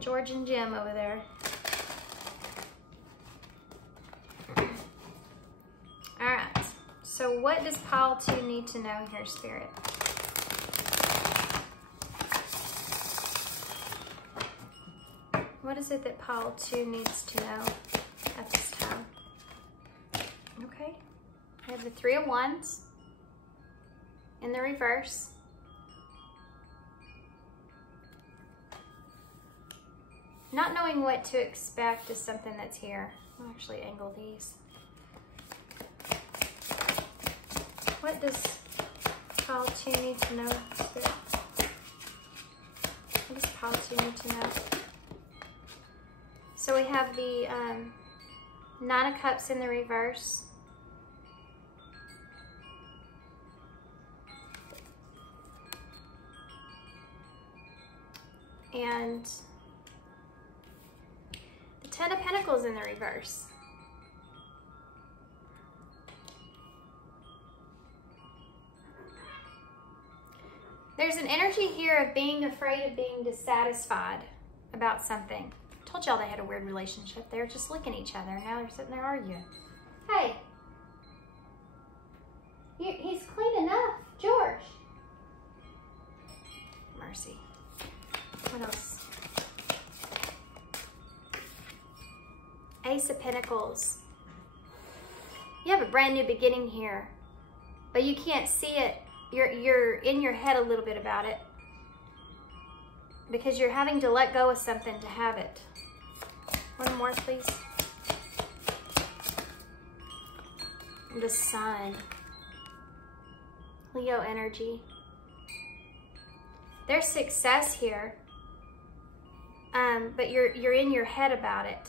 George and Jim over there. All right, so what does pile 2 need to know here, Spirit? What is it that pile 2 needs to know at this time? Okay, I have the 3 of Wands in the reverse. Not knowing what to expect is something that's here. I'll actually angle these. What does pile 2 need to know, Spirit? What does pile 2 need to know? So we have the 9 of Cups in the reverse. And the 10 of Pentacles in the reverse. There's an energy here of being afraid of being dissatisfied about something. I told y'all they had a weird relationship. They were just licking each other. Now they're sitting there arguing. Hey, he's clean enough, George. Mercy. What else? Ace of Pentacles. You have a brand new beginning here, but you can't see it. You're in your head a little bit about it because you're having to let go of something to have it. One more, please. The Sun. Leo energy. There's success here, but you're in your head about it.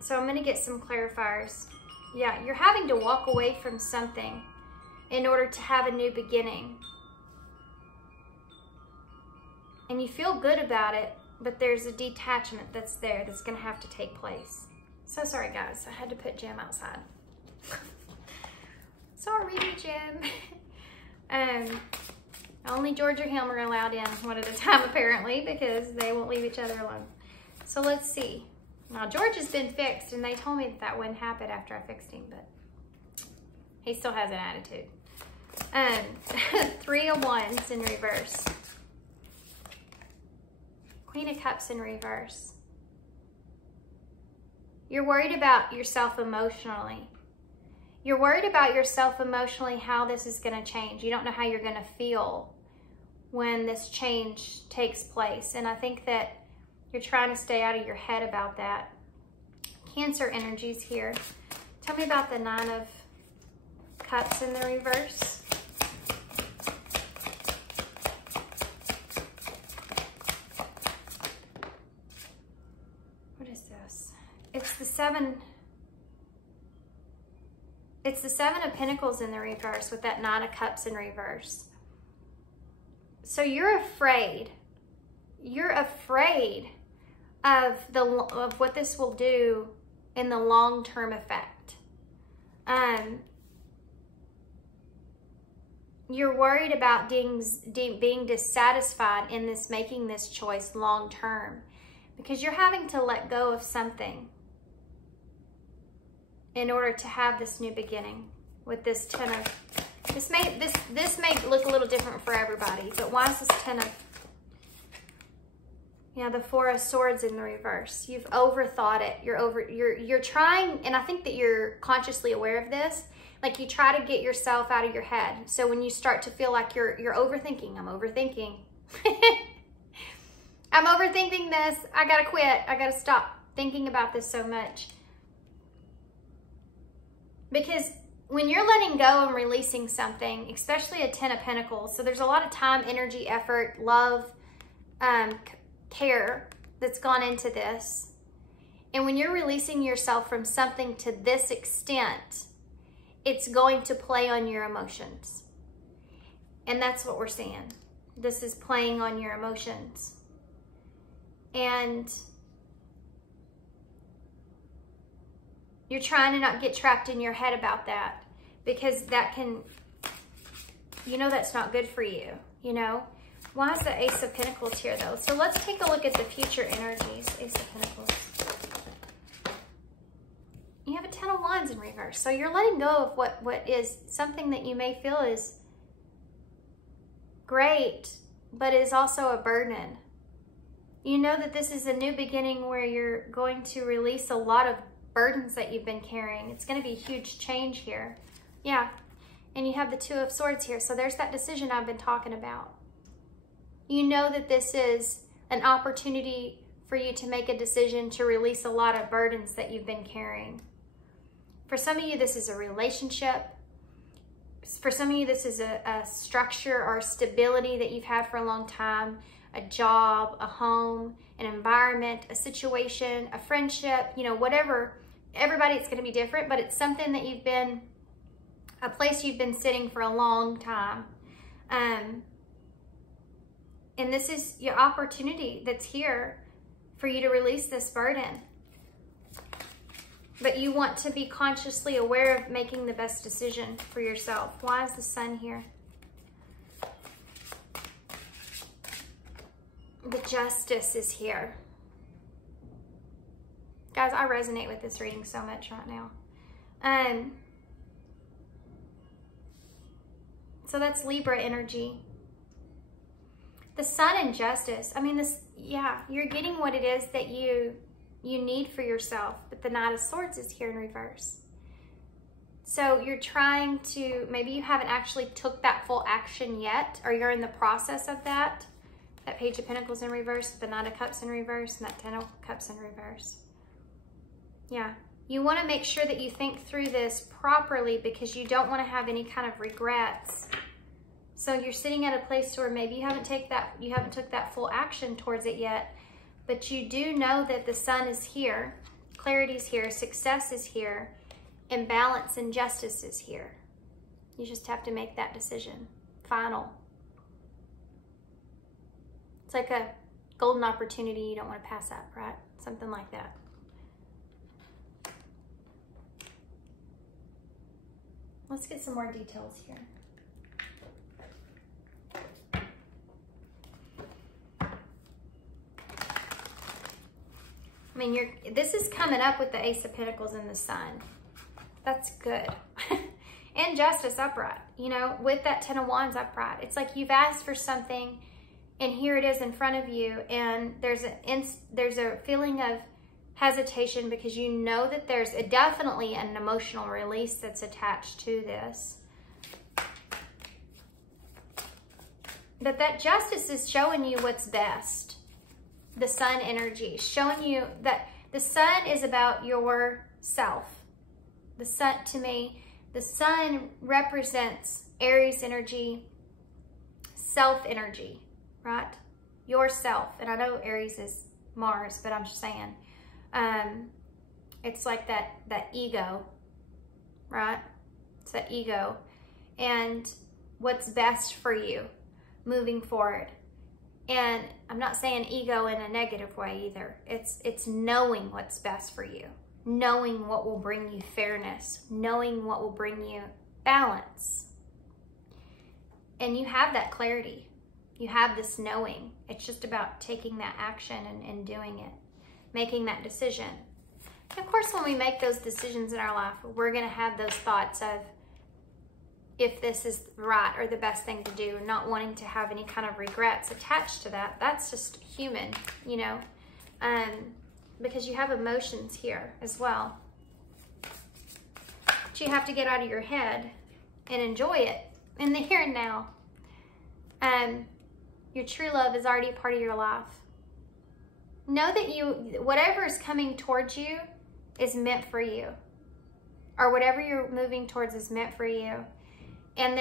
So I'm going to get some clarifiers. Yeah, you're having to walk away from something in order to have a new beginning. And you feel good about it, but there's a detachment that's there that's going to have to take place. So sorry, guys. I had to put Jim outside. Sorry, Jim. Only George or him are allowed in one at a time, apparently, because they won't leave each other alone. So let's see. Now, George has been fixed, and they told me that wouldn't happen after I fixed him, but he still has an attitude. 3 of Wands in reverse. Queen of Cups in reverse. You're worried about yourself emotionally. You're worried about yourself emotionally, how this is going to change. You don't know how you're going to feel when this change takes place. And I think that you're trying to stay out of your head about that. Cancer energies here. Tell me about the 9 of Cups in the reverse. What is this? It's the 7. It's the 7 of Pentacles in the reverse with that 9 of Cups in reverse. So you're afraid. You're afraid of what this will do in the long-term effect. You're worried about being dissatisfied in this, making this choice long-term, because you're having to let go of something in order to have this new beginning with this 10 of, this may look a little different for everybody, but why is this 10 of, yeah, the 4 of Swords in the reverse. You've overthought it. You're trying, and I think that you're consciously aware of this, Like you try to get yourself out of your head. So when you start to feel like you're overthinking, I'm overthinking. I'm overthinking this. I gotta quit. I gotta stop thinking about this so much. Because when you're letting go and releasing something, especially a 10 of Pentacles, so there's a lot of time, energy, effort, love, care that's gone into this. And when you're releasing yourself from something to this extent, it's going to play on your emotions. And that's what we're seeing. This is playing on your emotions. And you're trying to not get trapped in your head about that, because that can, you know, that's not good for you, you know? Why is the Ace of Pentacles here though? So let's take a look at the future energies. Ace of Pentacles. You have a 10 of Wands in reverse. So you're letting go of what is something that you may feel is great, but is also a burden. You know that this is a new beginning where you're going to release a lot of burdens that you've been carrying. It's going to be a huge change here. Yeah. And you have the 2 of Swords here. So there's that decision I've been talking about. You know that this is an opportunity for you to make a decision to release a lot of burdens that you've been carrying. For some of you, this is a relationship. For some of you, this is a structure or stability that you've had for a long time, a job, a home, an environment, a situation, a friendship, you know, whatever. Everybody, it's going to be different, but it's something that you've been, a place you've been sitting for a long time. And this is your opportunity that's here for you to release this burden. But you want to be consciously aware of making the best decision for yourself. Why is the Sun here? The Justice is here. Guys, I resonate with this reading so much right now. So that's Libra energy. The Sun and Justice. I mean, this, yeah, you're getting what it is that you need for yourself. But the Knight of Swords is here in reverse. So you're trying to, maybe you haven't actually took that full action yet, or you're in the process of that. That Page of Pentacles in reverse, the Knight of Cups in reverse, and that 10 of Cups in reverse. Yeah. You want to make sure that you think through this properly, because you don't want to have any kind of regrets. So you're sitting at a place where maybe you haven't took that full action towards it yet, but you do know that the Sun is here, clarity is here, success is here, and balance and justice is here. You just have to make that decision. Final. It's like a golden opportunity you don't want to pass up, right? Something like that. Let's get some more details here. I mean, this is coming up with the Ace of Pentacles and the Sun. That's good. And Justice upright, you know, with that 10 of Wands upright. It's like you've asked for something, and here it is in front of you, and there's a feeling of hesitation, because you know that there's definitely an emotional release that's attached to this. But that Justice is showing you what's best. The Sun energy, showing you that the Sun is about yourself. The Sun, to me, the Sun represents Aries energy, self energy, right? Yourself. And I know Aries is Mars, but I'm just saying, it's like that ego, right? It's that ego, and what's best for you moving forward. And I'm not saying ego in a negative way either. It's knowing what's best for you, knowing what will bring you fairness, knowing what will bring you balance. And you have that clarity. You have this knowing. It's just about taking that action and doing it, making that decision. And of course, when we make those decisions in our life, we're going to have those thoughts of if this is right or the best thing to do, not wanting to have any kind of regrets attached to that. That's just human, you know, because you have emotions here as well. But you have to get out of your head and enjoy it in the here and now. Your true love is already a part of your life. Know that whatever is coming towards you is meant for you. Or whatever you're moving towards is meant for you. And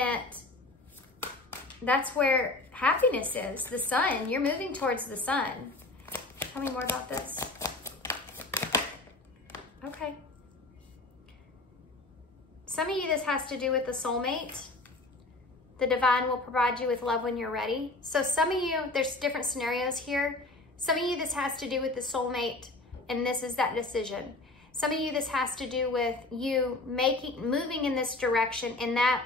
that's where happiness is. The sun. You're moving towards the sun. Tell me more about this. Okay. Some of you, this has to do with the soulmate. The divine will provide you with love when you're ready. So some of you, there's different scenarios here. Some of you, this has to do with the soulmate, and this is that decision. Some of you, this has to do with you moving in this direction, in that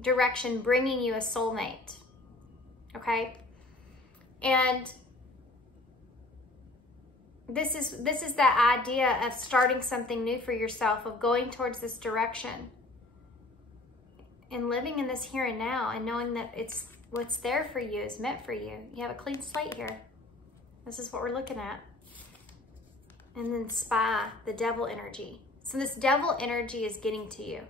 direction, bringing you a soulmate. Okay? And this is that idea of starting something new for yourself, of going towards this direction and living in this here and now, and knowing that it's what's there for you is meant for you. You have a clean slate here. This is what we're looking at. And then spy, the devil energy. So this devil energy is getting to you.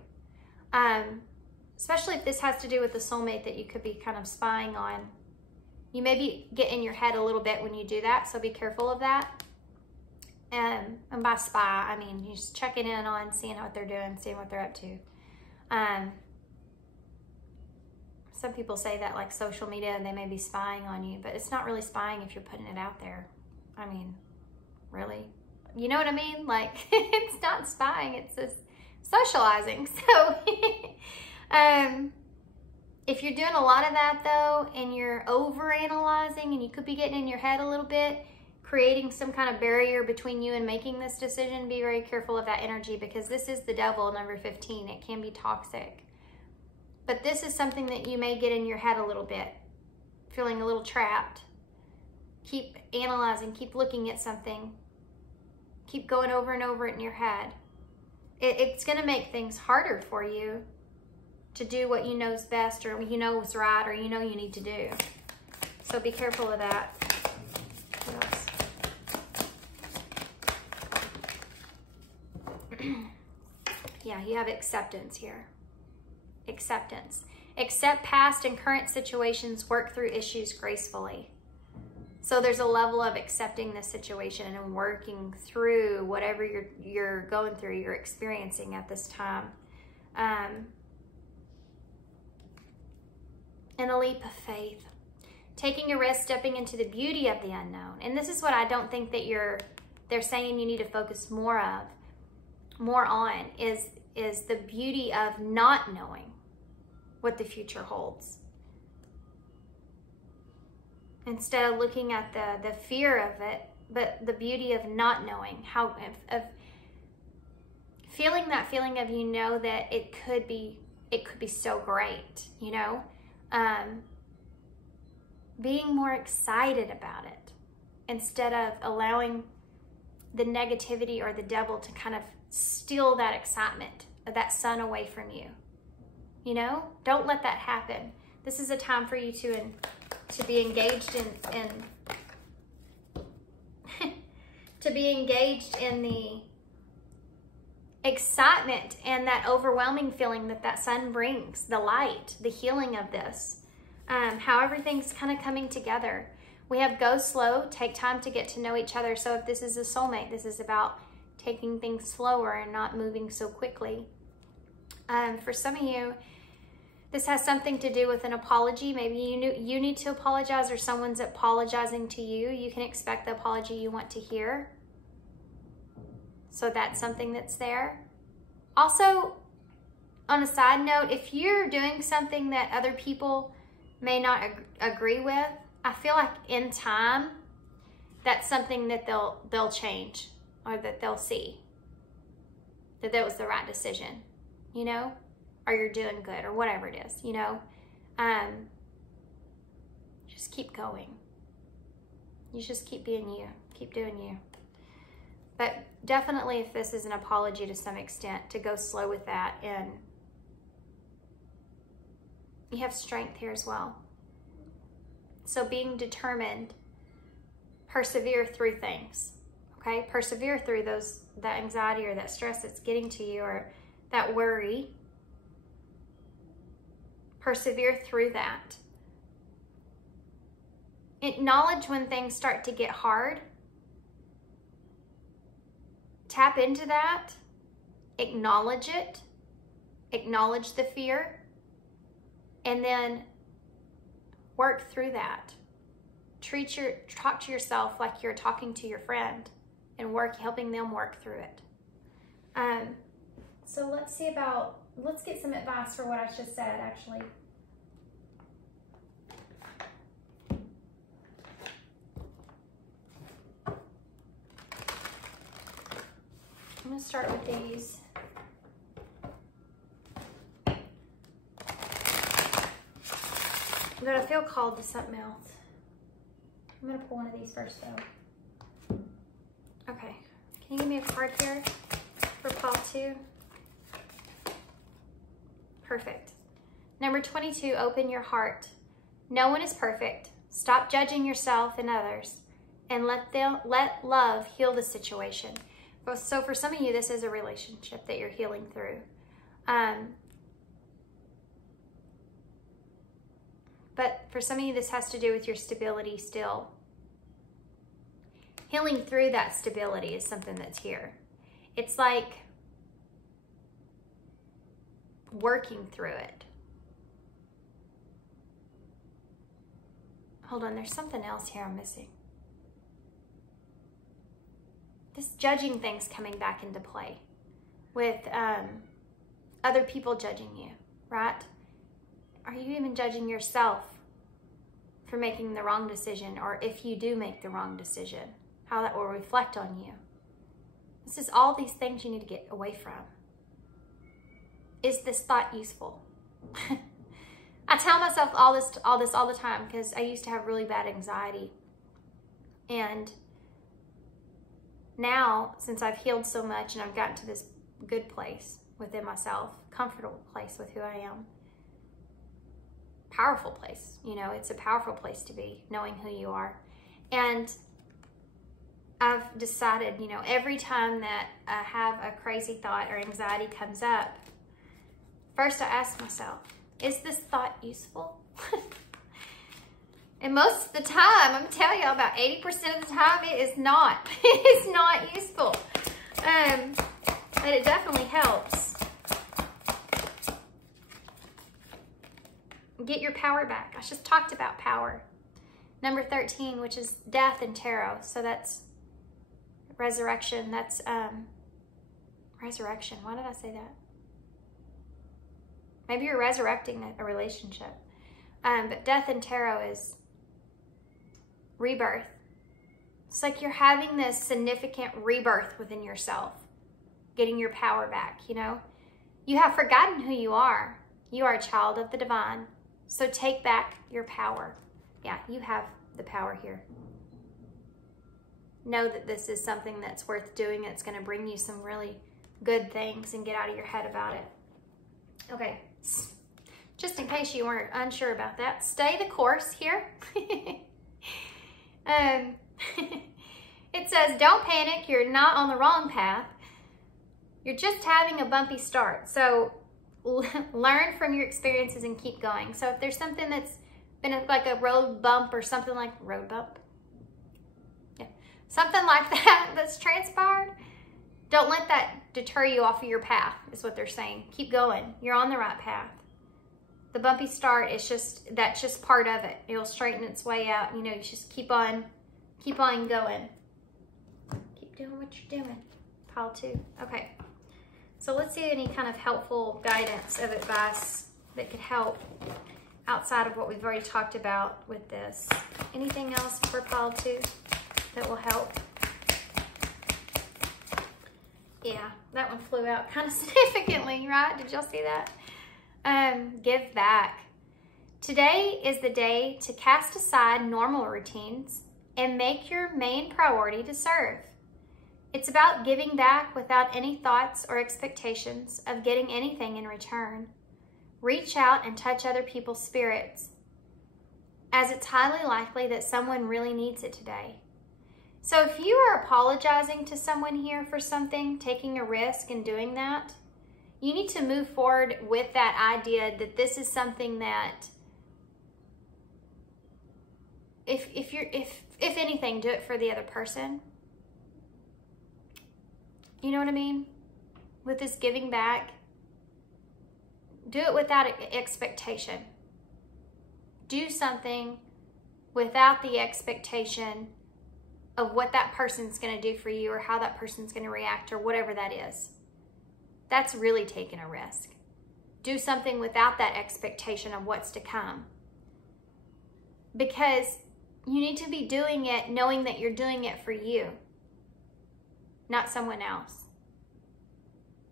Especially if this has to do with the soulmate that you could be kind of spying on. You maybe get in your head a little bit when you do that, so be careful of that. And by spy, I mean you're just checking in on, seeing what they're doing, seeing what they're up to. Some people say that like social media, they may be spying on you, but it's not really spying if you're putting it out there. I mean, really? You know what I mean? Like, it's not spying, it's just socializing. So, if you're doing a lot of that though, and you're overanalyzing, and you could be getting in your head a little bit, creating some kind of barrier between you and making this decision, be very careful of that energy, because this is the devil, number 15. It can be toxic. But this is something that you may get in your head a little bit, feeling a little trapped. Keep analyzing, keep looking at something. Keep going over and over it in your head. It's going to make things harder for you to do what you know is best, or you know is right, or you know you need to do. So be careful of that. What else? Yeah, you have acceptance here. Acceptance. Accept past and current situations, work through issues gracefully. So there's a level of accepting the situation and working through whatever you're going through, you're experiencing at this time. And a leap of faith. Taking a risk, stepping into the beauty of the unknown. And this is what I don't think that they're saying you need to focus more on, is the beauty of not knowing what the future holds. Instead of looking at the fear of it, but the beauty of not knowing, of feeling that feeling of, you know, that it could be so great, you know, being more excited about it instead of allowing the negativity or the devil to kind of steal that excitement, that sun away from you. You know, don't let that happen. This is a time for you to be engaged to be engaged in the excitement and that overwhelming feeling that sun brings, the light, the healing of this, how everything's kind of coming together. We have go slow, take time to get to know each other. So if this is a soulmate, this is about taking things slower and not moving so quickly. For some of you, this has something to do with an apology. Maybe you need to apologize, or someone's apologizing to you. You can expect the apology you want to hear. So that's something that's there. Also, on a side note, if you're doing something that other people may not agree with, I feel like in time, that's something that they'll change, or that they'll see that was the right decision, you know, or you're doing good, or whatever it is, you know. Just keep going. You just keep being you, keep doing you. But definitely, if this is an apology to some extent, to go slow with that. And you have strength here as well. So being determined, persevere through things, okay? Persevere through that anxiety or that stress that's getting to you, or that worry. Persevere through that. Acknowledge when things start to get hard. Tap into that. Acknowledge it. Acknowledge the fear. And then work through that. Talk to yourself like you're talking to your friend and helping them work through it. So let's get some advice for what I just said, actually. I'm going to start with these. But I feel called to something else. I'm going to pull one of these first, though. Okay. Can you give me a card here for pile 2? Perfect. Number 22, open your heart. No one is perfect. Stop judging yourself and others, and let love heal the situation. So for some of you, this is a relationship that you're healing through. But for some of you, this has to do with your stability still. Healing through that stability is something that's here. It's like working through it. Hold on, there's something else here I'm missing. This judging thing's coming back into play with other people judging you, right? Are you even judging yourself for making the wrong decision, or if you do make the wrong decision, how that will reflect on you? This is all these things you need to get away from. Is this thought useful? I tell myself all this all the time because I used to have really bad anxiety. And now, since I've healed so much and I've gotten to this good place within myself, comfortable place with who I am, powerful place, you know, it's a powerful place to be, knowing who you are. And I've decided, you know, every time that I have a crazy thought or anxiety comes up, first I ask myself, is this thought useful? And most of the time, I'm telling y'all, about 80% of the time, it is not. It is not useful. But it definitely helps. Get your power back. I just talked about power. Number 13, which is death and tarot. So that's resurrection. That's resurrection. Why did I say that? Maybe you're resurrecting a relationship. But death and tarot is rebirth. It's like you're having this significant rebirth within yourself. Getting your power back, you know? You have forgotten who you are. You are a child of the divine. So take back your power. Yeah, you have the power here. Know that this is something that's worth doing. It's going to bring you some really good things, and get out of your head about it. Okay. Just in case you weren't unsure about that, stay the course here. It says, don't panic. You're not on the wrong path. You're just having a bumpy start. So learn from your experiences and keep going. So if there's something that's been like a road bump or something like road bump, yeah, something like that that's transpired, don't let that deter you off of your path, is what they're saying. Keep going. You're on the right path. The bumpy start is that's just part of it. It'll straighten its way out. You know, you just keep on going. Keep doing what you're doing. Pile 2. Okay. So let's see any kind of helpful guidance of advice that could help outside of what we've already talked about with this. Anything else for pile 2 that will help? Yeah, that one flew out kind of significantly, right? Did y'all see that? Give back. Today is the day to cast aside normal routines and make your main priority to serve. It's about giving back without any thoughts or expectations of getting anything in return. Reach out and touch other people's spirits, as it's highly likely that someone really needs it today. So if you are apologizing to someone here for something, taking a risk and doing that, You need to move forward with that idea that this is something that, if anything, do it for the other person. You know what I mean? With this giving back, do it without expectation. Do something without the expectation of what that person's going to do for you or how that person's going to react or whatever that is. That's really taking a risk. Do something without that expectation of what's to come. Because you need to be doing it knowing that you're doing it for you, not someone else.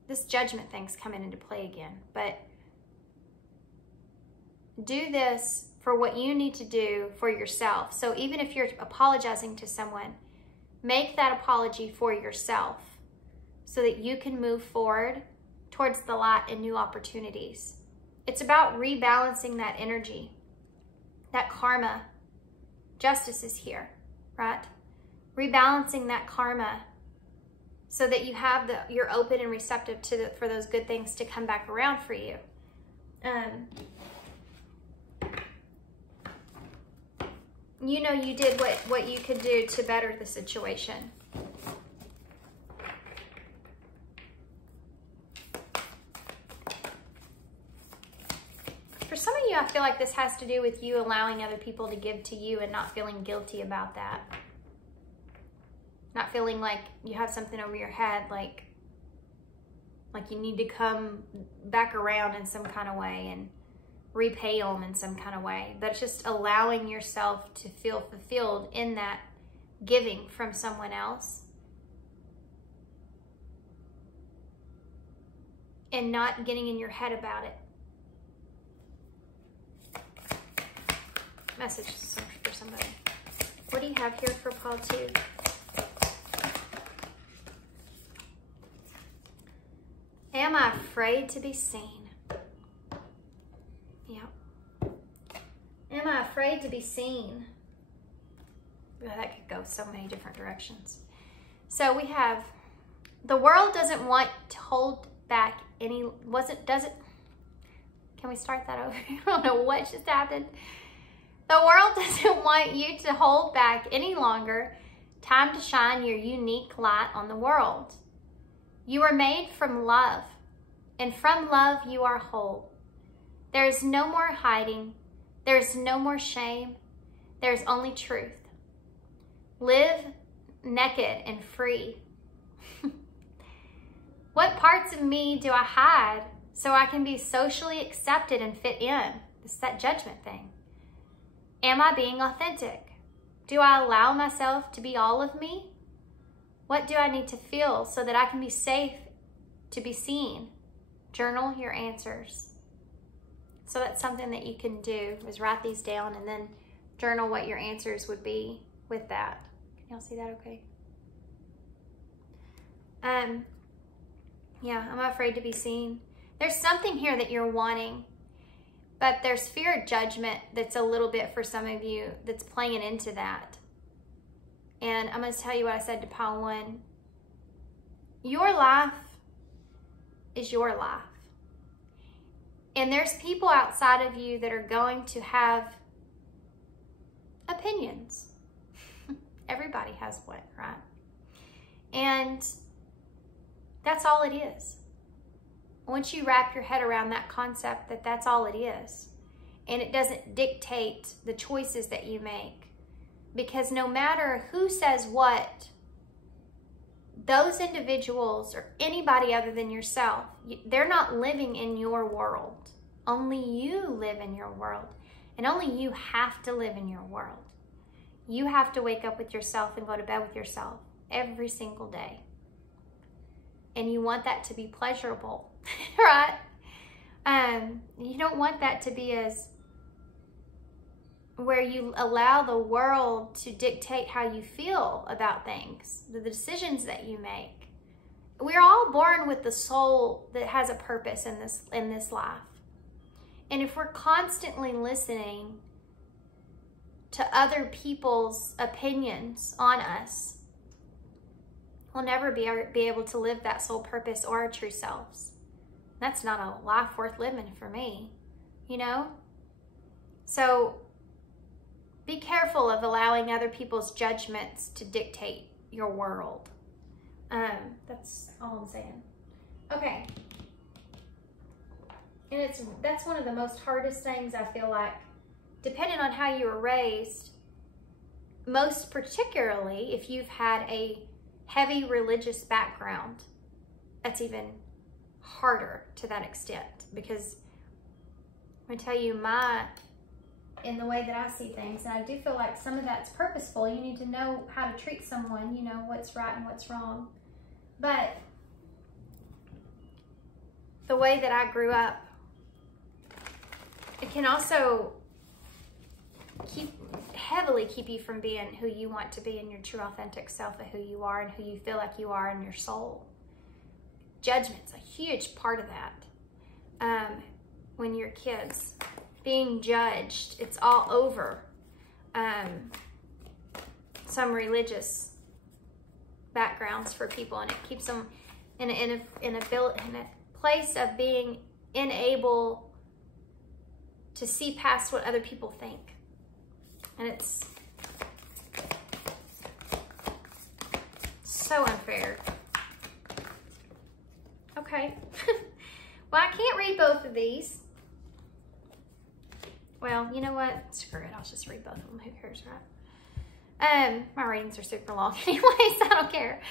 This judgment thing's coming into play again, but do this for what you need to do for yourself. So even if you're apologizing to someone, make that apology for yourself so that you can move forward towards the light and new opportunities. It's about rebalancing that energy, that karma. Justice is here, right? Rebalancing that karma so that you have you're open and receptive for those good things to come back around for you. You know you did what you could do to better the situation. For some of you, I feel like this has to do with you allowing other people to give to you and not feeling guilty about that. Not feeling like you have something over your head, like you need to come back around in some kind of way and repay them in some kind of way. But it's just allowing yourself to feel fulfilled in that giving from someone else. And not getting in your head about it. Message for somebody. What do you have here for pile 2? Am I afraid to be seen? Yeah. Am I afraid to be seen? Oh, that could go so many different directions. So we have, the world doesn't want to hold back any, can we start that over? I don't know what just happened. The world doesn't want you to hold back any longer. Time to shine your unique light on the world. You are made from love, and from love you are whole. There is no more hiding. There is no more shame. There is only truth. Live naked and free. What parts of me do I hide so I can be socially accepted and fit in? It's that judgment thing. Am I being authentic? Do I allow myself to be all of me? What do I need to feel so that I can be safe to be seen? Journal your answers. So that's something that you can do, is write these down and then journal what your answers would be with that. Can y'all see that okay? Yeah, I'm afraid to be seen. There's something here that you're wanting, but there's fear of judgment that's a little bit for some of you that's playing into that. And I'm going to tell you what I said to pile 1. Your life is your life. And there's people outside of you that are going to have opinions. Everybody has one, right? And that's all it is. Once you wrap your head around that concept that that's all it is, and it doesn't dictate the choices that you make, because no matter who says what, those individuals or anybody other than yourself, they're not living in your world. Only you live in your world, and only you have to live in your world. You have to wake up with yourself and go to bed with yourself every single day. And you want that to be pleasurable, right? You don't want that to be as where you allow the world to dictate how you feel about things, the decisions that you make. We're all born with the soul that has a purpose in this life. And if we're constantly listening to other people's opinions on us, we'll never be able to live that soul purpose or our true selves. That's not a life worth living for me, you know? So be careful of allowing other people's judgments to dictate your world. That's all I'm saying. Okay. And that's one of the most hardest things, I feel like, depending on how you were raised, most particularly if you've had a heavy religious background, that's even harder to that extent. Because I'm gonna tell you in the way that I see things, and I do feel like some of that's purposeful. You need to know how to treat someone, you know, what's right and what's wrong. But the way that I grew up, it can also heavily keep you from being who you want to be and your true authentic self of who you are and who you feel like you are in your soul. Judgment's a huge part of that. When you're kids, being judged, it's all over. Some religious backgrounds for people, and it keeps them in a place of being unable to see past what other people think. And it's so unfair. Okay. Well, I can't read both of these. Well, you know what? Screw it. I'll just read both of them. Who cares, right? My readings are super long anyways. I don't care.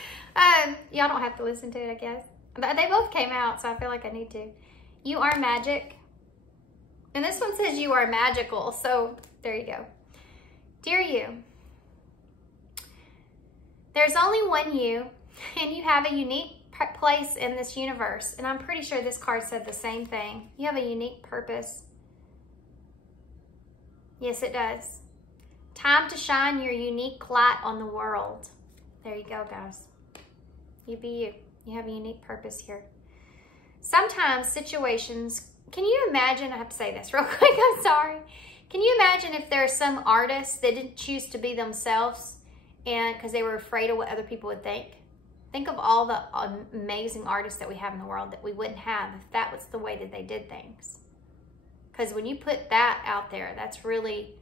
Y'all don't have to listen to it, I guess. But they both came out, so I feel like I need to. You are magic. And this one says you are magical. So there you go. Dear you, there's only one you, and you have a unique place in this universe. And I'm pretty sure this card said the same thing. You have a unique purpose. Yes, it does. Time to shine your unique light on the world. There you go, guys. You be you. You have a unique purpose here. Sometimes situations, can you imagine, I have to say this real quick, I'm sorry. Can you imagine if there are some artists that didn't choose to be themselves and because they were afraid of what other people would think? Think of all the amazing artists that we have in the world that we wouldn't have if that was the way that they did things. Because when you put that out there, that's really,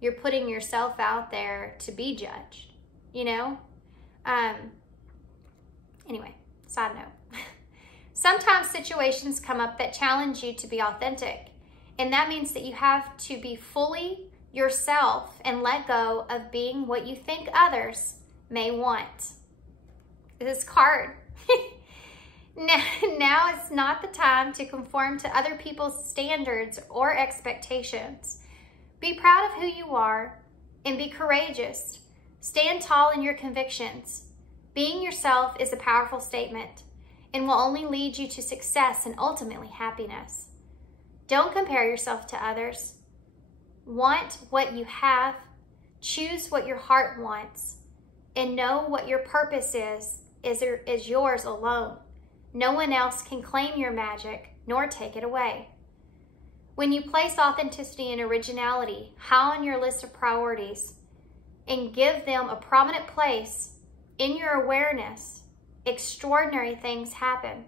you're putting yourself out there to be judged, you know? Anyway, side note. Sometimes situations come up that challenge you to be authentic. And that means that you have to be fully yourself and let go of being what you think others may want. This card. Now it's not the time to conform to other people's standards or expectations. Be proud of who you are and be courageous. Stand tall in your convictions. Being yourself is a powerful statement and will only lead you to success and ultimately happiness. Don't compare yourself to others. Want what you have, choose what your heart wants, and know what your purpose is yours alone. No one else can claim your magic nor take it away. When you place authenticity and originality high on your list of priorities and give them a prominent place in your awareness, extraordinary things happen.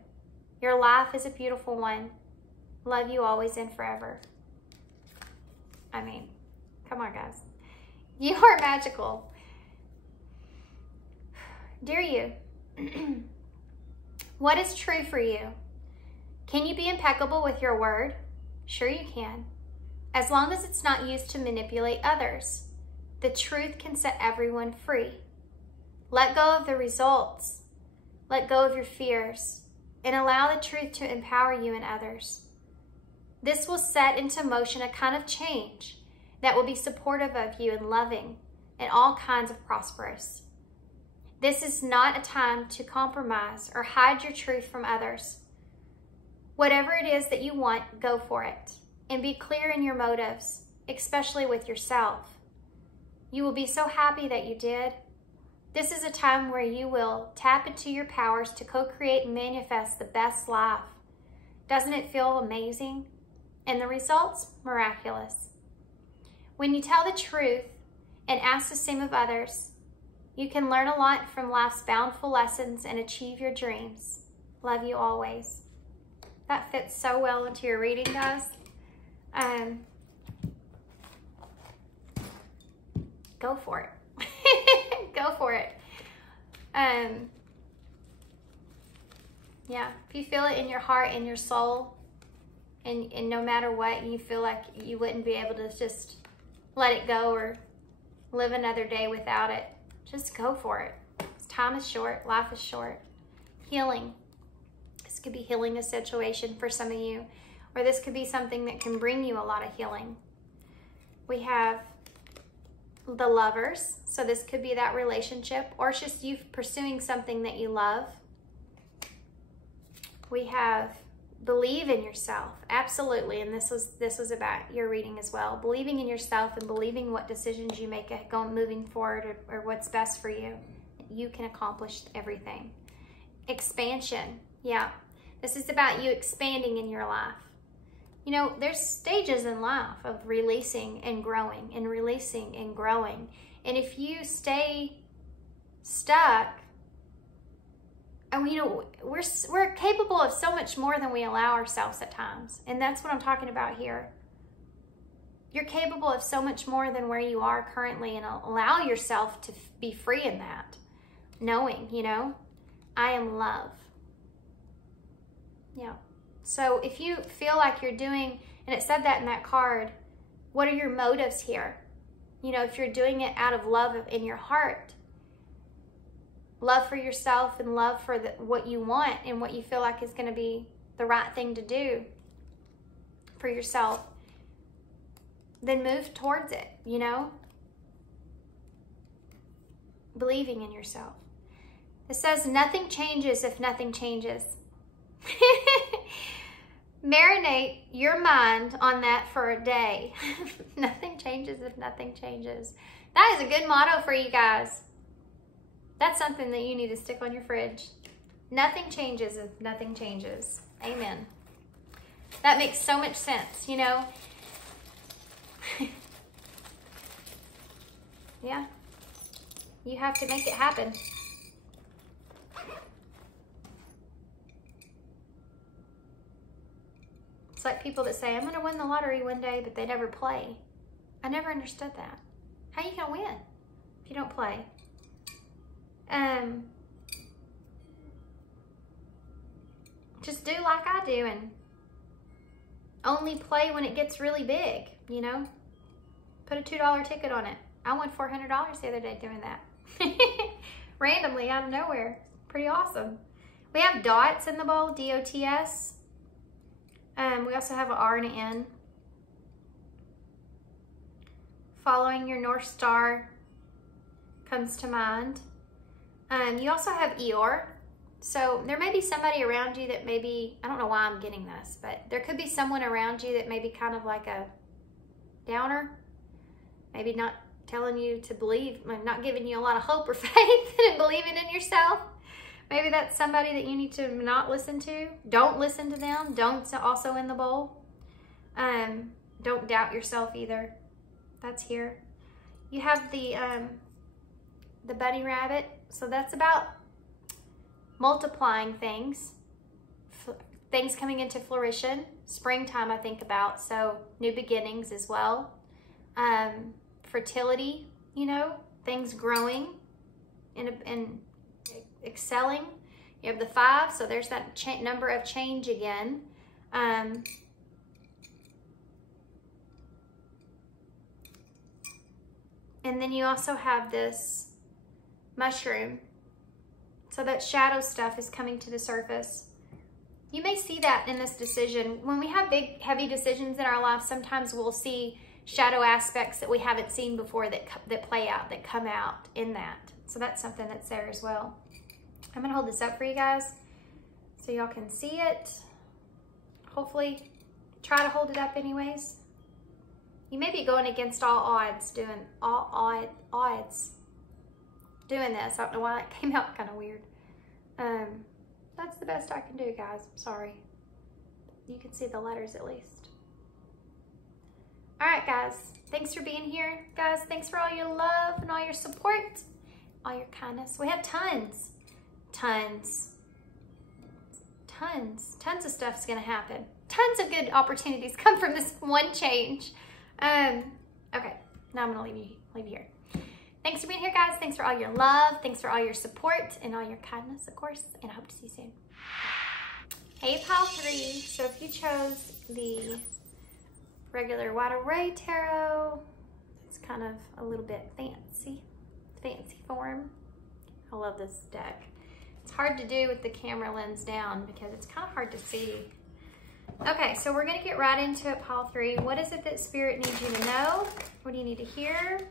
Your life is a beautiful one. Love you always and forever. I mean, come on, guys. You are magical. Dear you, what is true for you? Can you be impeccable with your word? Sure you can. As long as it's not used to manipulate others. The truth can set everyone free. Let go of the results. Let go of your fears and allow the truth to empower you and others. This will set into motion a kind of change that will be supportive of you and loving and all kinds of prosperous. This is not a time to compromise or hide your truth from others. Whatever it is that you want, go for it and be clear in your motives, especially with yourself. You will be so happy that you did. This is a time where you will tap into your powers to co-create and manifest the best life. Doesn't it feel amazing? And the results, miraculous. When you tell the truth and ask the same of others, you can learn a lot from life's bountiful lessons and achieve your dreams. Love you always. That fits so well into your reading, guys. Go for it. Go for it. Yeah, if you feel it in your heart and your soul, and no matter what, you feel like you wouldn't be able to just let it go or live another day without it, just go for it. Time is short, life is short. Healing. This could be healing a situation for some of you, or this could be something that can bring you a lot of healing. We have the Lovers, so this could be that relationship, or it's just you pursuing something that you love. We have believe in yourself, absolutely, and this was about your reading as well. Believing in yourself and believing what decisions you make moving forward, or what's best for you. You can accomplish everything. Expansion, yeah. This is about you expanding in your life. You know, there's stages in life of releasing and growing and releasing and growing. And if you stay stuck, and you know, we're capable of so much more than we allow ourselves at times. And that's what I'm talking about here. You're capable of so much more than where you are currently, and allow yourself to be free in that. Knowing, you know, I am love. Yeah. So if you feel like you're doing, and it said that in that card, what are your motives here? You know, if you're doing it out of love in your heart, love for yourself and love for what you want and what you feel like is going to be the right thing to do for yourself, then move towards it, you know? Believing in yourself. It says nothing changes if nothing changes. Marinate your mind on that for a day. Nothing changes if nothing changes. That is a good motto for you guys. That's something that you need to stick on your fridge. Nothing changes if nothing changes. Amen. That makes so much sense, you know? Yeah. You have to make it happen. It's like people that say, I'm going to win the lottery one day, but they never play. I never understood that. How are you going to win if you don't play? Just do like I do and only play when it gets really big, you know? Put a $2 ticket on it. I won $400 the other day doing that. Randomly out of nowhere. Pretty awesome. We have dots in the bowl, D-O-T-S. We also have an R and an N. Following your North Star comes to mind. You also have Eeyore. So there may be somebody around you that maybe, I don't know why I'm getting this, but there could be someone around you that may be kind of like a downer. Maybe not telling you to believe, not giving you a lot of hope or faith and believing in yourself. Maybe that's somebody that you need to not listen to. Don't listen to them. Don't also in the bowl. Don't doubt yourself either. That's here. You have the bunny rabbit. So that's about multiplying things. Things coming into fruition. Springtime I think about. So new beginnings as well. Fertility, you know, things growing and excelling. You have the 5, so there's that number of change again. And then you also have this mushroom. So that shadow stuff is coming to the surface. You may see that in this decision. When we have big, heavy decisions in our lives, sometimes we'll see shadow aspects that we haven't seen before that play out, that come out in that. So that's something that's there as well. I'm gonna hold this up for you guys so y'all can see it. Hopefully, try to hold it up anyways. You may be going against all odds, doing this. I don't know why that came out kind of weird. That's the best I can do, guys. I'm sorry. You can see the letters at least. All right, guys. Thanks for being here. Guys, thanks for all your love and all your support, all your kindness. We have tons Tons of stuff's gonna happen. Tons of good opportunities come from this one change. Okay, now I'm gonna leave you here. Thanks for being here, guys. Thanks for all your love. Thanks for all your support and all your kindness, of course. And I hope to see you soon. Hey, pile 3. So if you chose the regular Wide Array Tarot, it's kind of a little bit fancy form. I love this deck. It's hard to do with the camera lens down because it's kind of hard to see. Okay, so we're gonna get right into it, pile 3. What is it that Spirit needs you to know? What do you need to hear?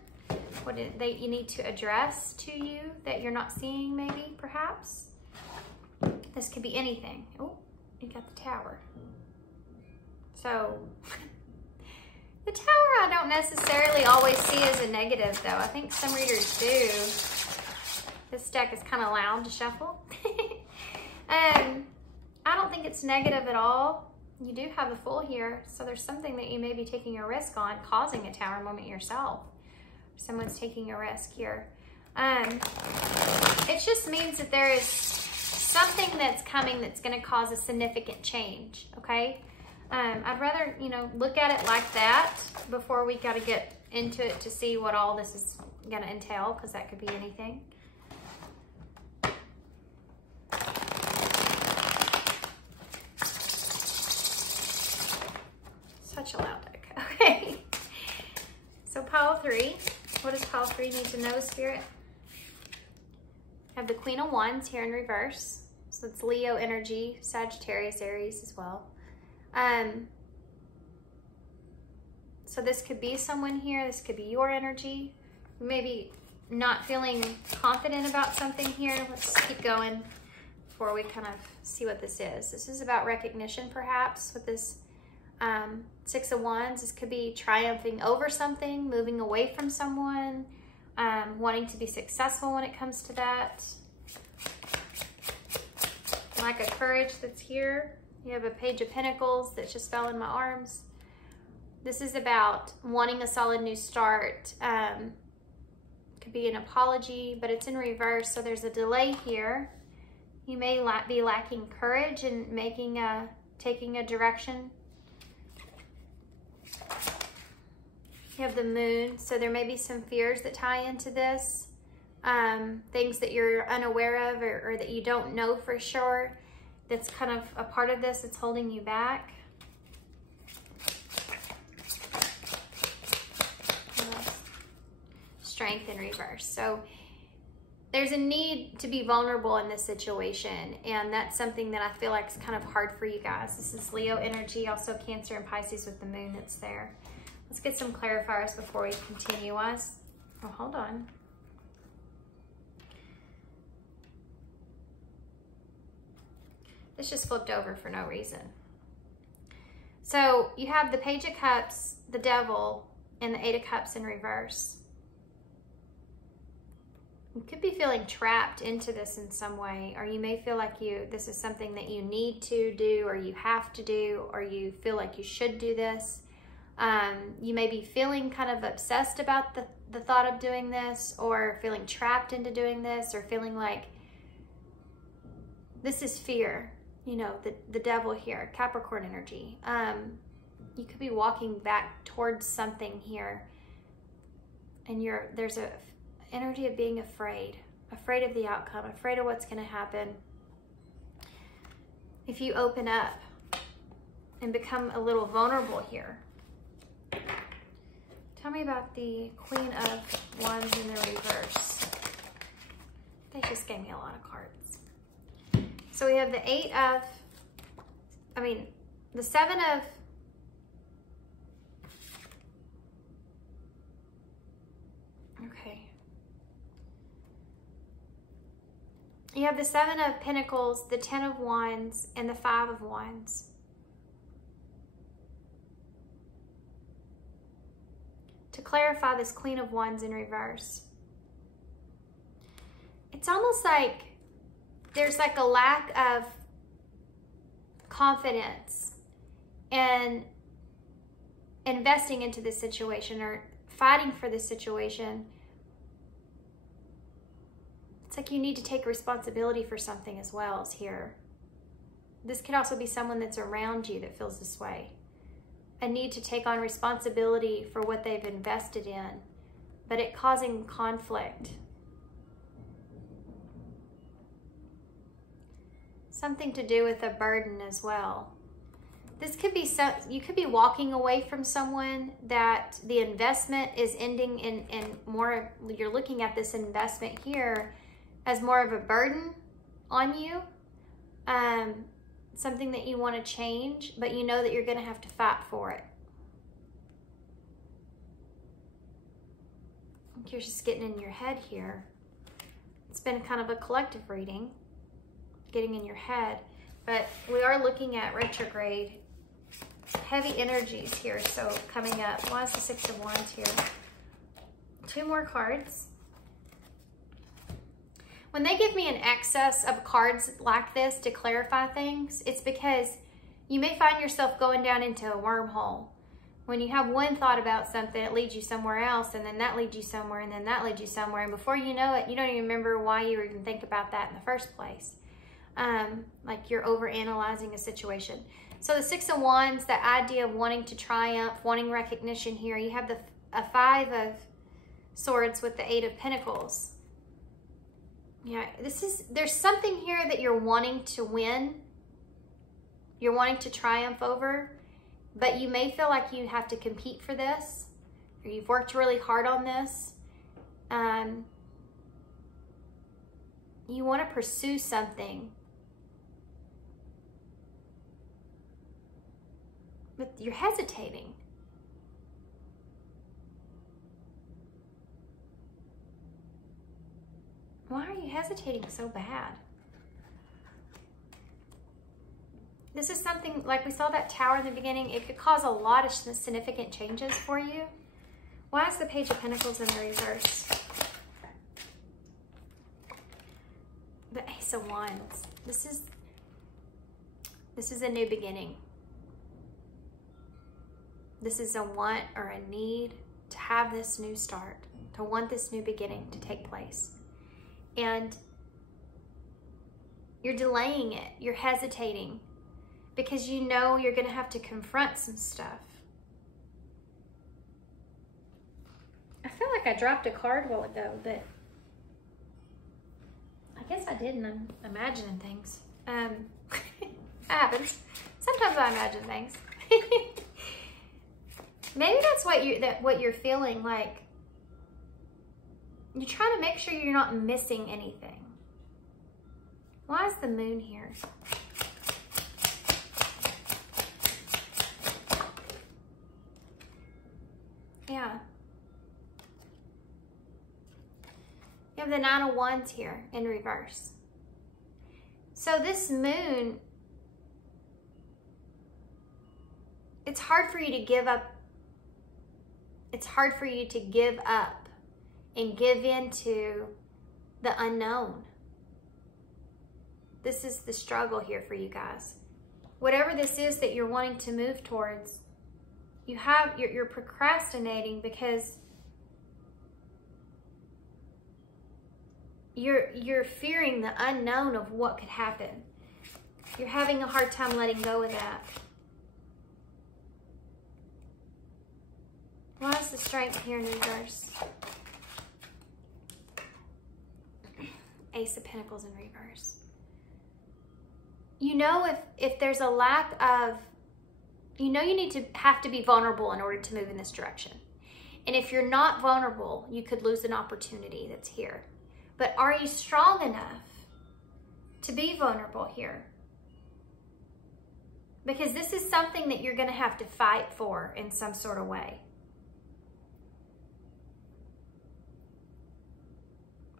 What you need to address to you that you're not seeing, maybe, perhaps? This could be anything. Oh, you got the Tower. So, the Tower I don't necessarily always see as a negative, though. I think some readers do. This deck is kind of loud to shuffle. I don't think it's negative at all. You do have the Fool here, so there's something that you may be taking a risk on, causing a Tower moment yourself. Someone's taking a risk here. It just means that there is something that's coming that's going to cause a significant change, okay? I'd rather, you know, look at it like that before we got to get into it to see what all this is going to entail, because that could be anything. Such a loud deck. Okay. So pile 3. What does pile 3 need to know, Spirit? I have the Queen of Wands here in reverse. So it's Leo energy, Sagittarius, Aries as well. So this could be someone here. This could be your energy. Maybe not feeling confident about something here. Let's keep going before we kind of see what this is. This is about recognition, perhaps, with this 6 of Wands. This could be triumphing over something, moving away from someone, wanting to be successful when it comes to that. Lack of courage that's here. You have a Page of Pentacles that just fell in my arms. This is about wanting a solid new start. Could be an apology, but it's in reverse, so there's a delay here. You may be lacking courage in taking a direction. You have the Moon, so there may be some fears that tie into this. Things that you're unaware of or that you don't know for sure. That's kind of a part of this that's holding you back. Strength in reverse. So there's a need to be vulnerable in this situation, and that's something that I feel like is kind of hard for you guys. This is Leo energy, also Cancer and Pisces with the Moon that's there. Let's get some clarifiers before we continue. Oh, hold on. This just flipped over for no reason. So you have the Page of Cups, the Devil, and the 8 of Cups in reverse. You could be feeling trapped into this in some way, or you may feel like this is something that you need to do, or you have to do, or you feel like you should do this. You may be feeling kind of obsessed about the thought of doing this, or feeling trapped into doing this, or feeling like this is fear. You know, the Devil here, Capricorn energy. You could be walking back towards something here, and there's a energy of being afraid of the outcome, afraid of what's going to happen. If you open up and become a little vulnerable here. Tell me about the Queen of Wands in the reverse. They just gave me a lot of cards. So we have the the 7 of, okay. You have the 7 of Pentacles, the 10 of Wands, and the 5 of Wands. To clarify this Queen of Wands in reverse, it's almost like there's like a lack of confidence and investing into this situation or fighting for this situation. It's like you need to take responsibility for something as well as here. This could also be someone that's around you that feels this way. A need to take on responsibility for what they've invested in, but it causing conflict. Something to do with a burden as well. This could be, you could be walking away from someone that the investment is ending in more, you're looking at this investment here as more of a burden on you. Something that you want to change, but you know that you're going to have to fight for it. You're just getting in your head here. It's been kind of a collective reading, getting in your head, but we are looking at retrograde, heavy energies here. So coming up, why is the Six of Wands here? 2 more cards. When they give me an excess of cards like this to clarify things, it's because you may find yourself going down into a wormhole. When you have one thought about something, it leads you somewhere else, and then that leads you somewhere, and then that leads you somewhere, and before you know it, you don't even remember why you even think about that in the first place. Like you're over-analyzing a situation. So the Six of Wands, the idea of wanting to triumph, wanting recognition here. You have a 5 of Swords with the 8 of Pentacles. Yeah, there's something here that you're wanting to win. You're wanting to triumph over, but you may feel like you have to compete for this, or you've worked really hard on this. You want to pursue something, but you're hesitating. Why are you hesitating so bad? This is something, like we saw that tower in the beginning, it could cause a lot of significant changes for you. Why is the Page of Pentacles in the reverse? The Ace of Wands. This is a new beginning. This is a want or a need to have this new start, to want this new beginning to take place. And you're delaying it, you're hesitating, because you know you're going to have to confront some stuff. I feel like I dropped a card a while ago, but I guess I didn't. I'm imagining things. That happens. Sometimes I imagine things. Maybe that's what you're feeling like. You're trying to make sure you're not missing anything. Why is the Moon here? Yeah. You have the Nine of Wands here in reverse. So this Moon, it's hard for you to give up. It's hard for you to give up and give into the unknown. This is the struggle here for you guys. Whatever this is that you're wanting to move towards, you're procrastinating because you're fearing the unknown of what could happen. You're having a hard time letting go of that. Why is the Strength here in reverse? Ace of Pentacles in reverse. You know, if there's a lack of, you know, you have to be vulnerable in order to move in this direction. And if you're not vulnerable, you could lose an opportunity that's here. But are you strong enough to be vulnerable here? Because this is something that you're going to have to fight for in some sort of way.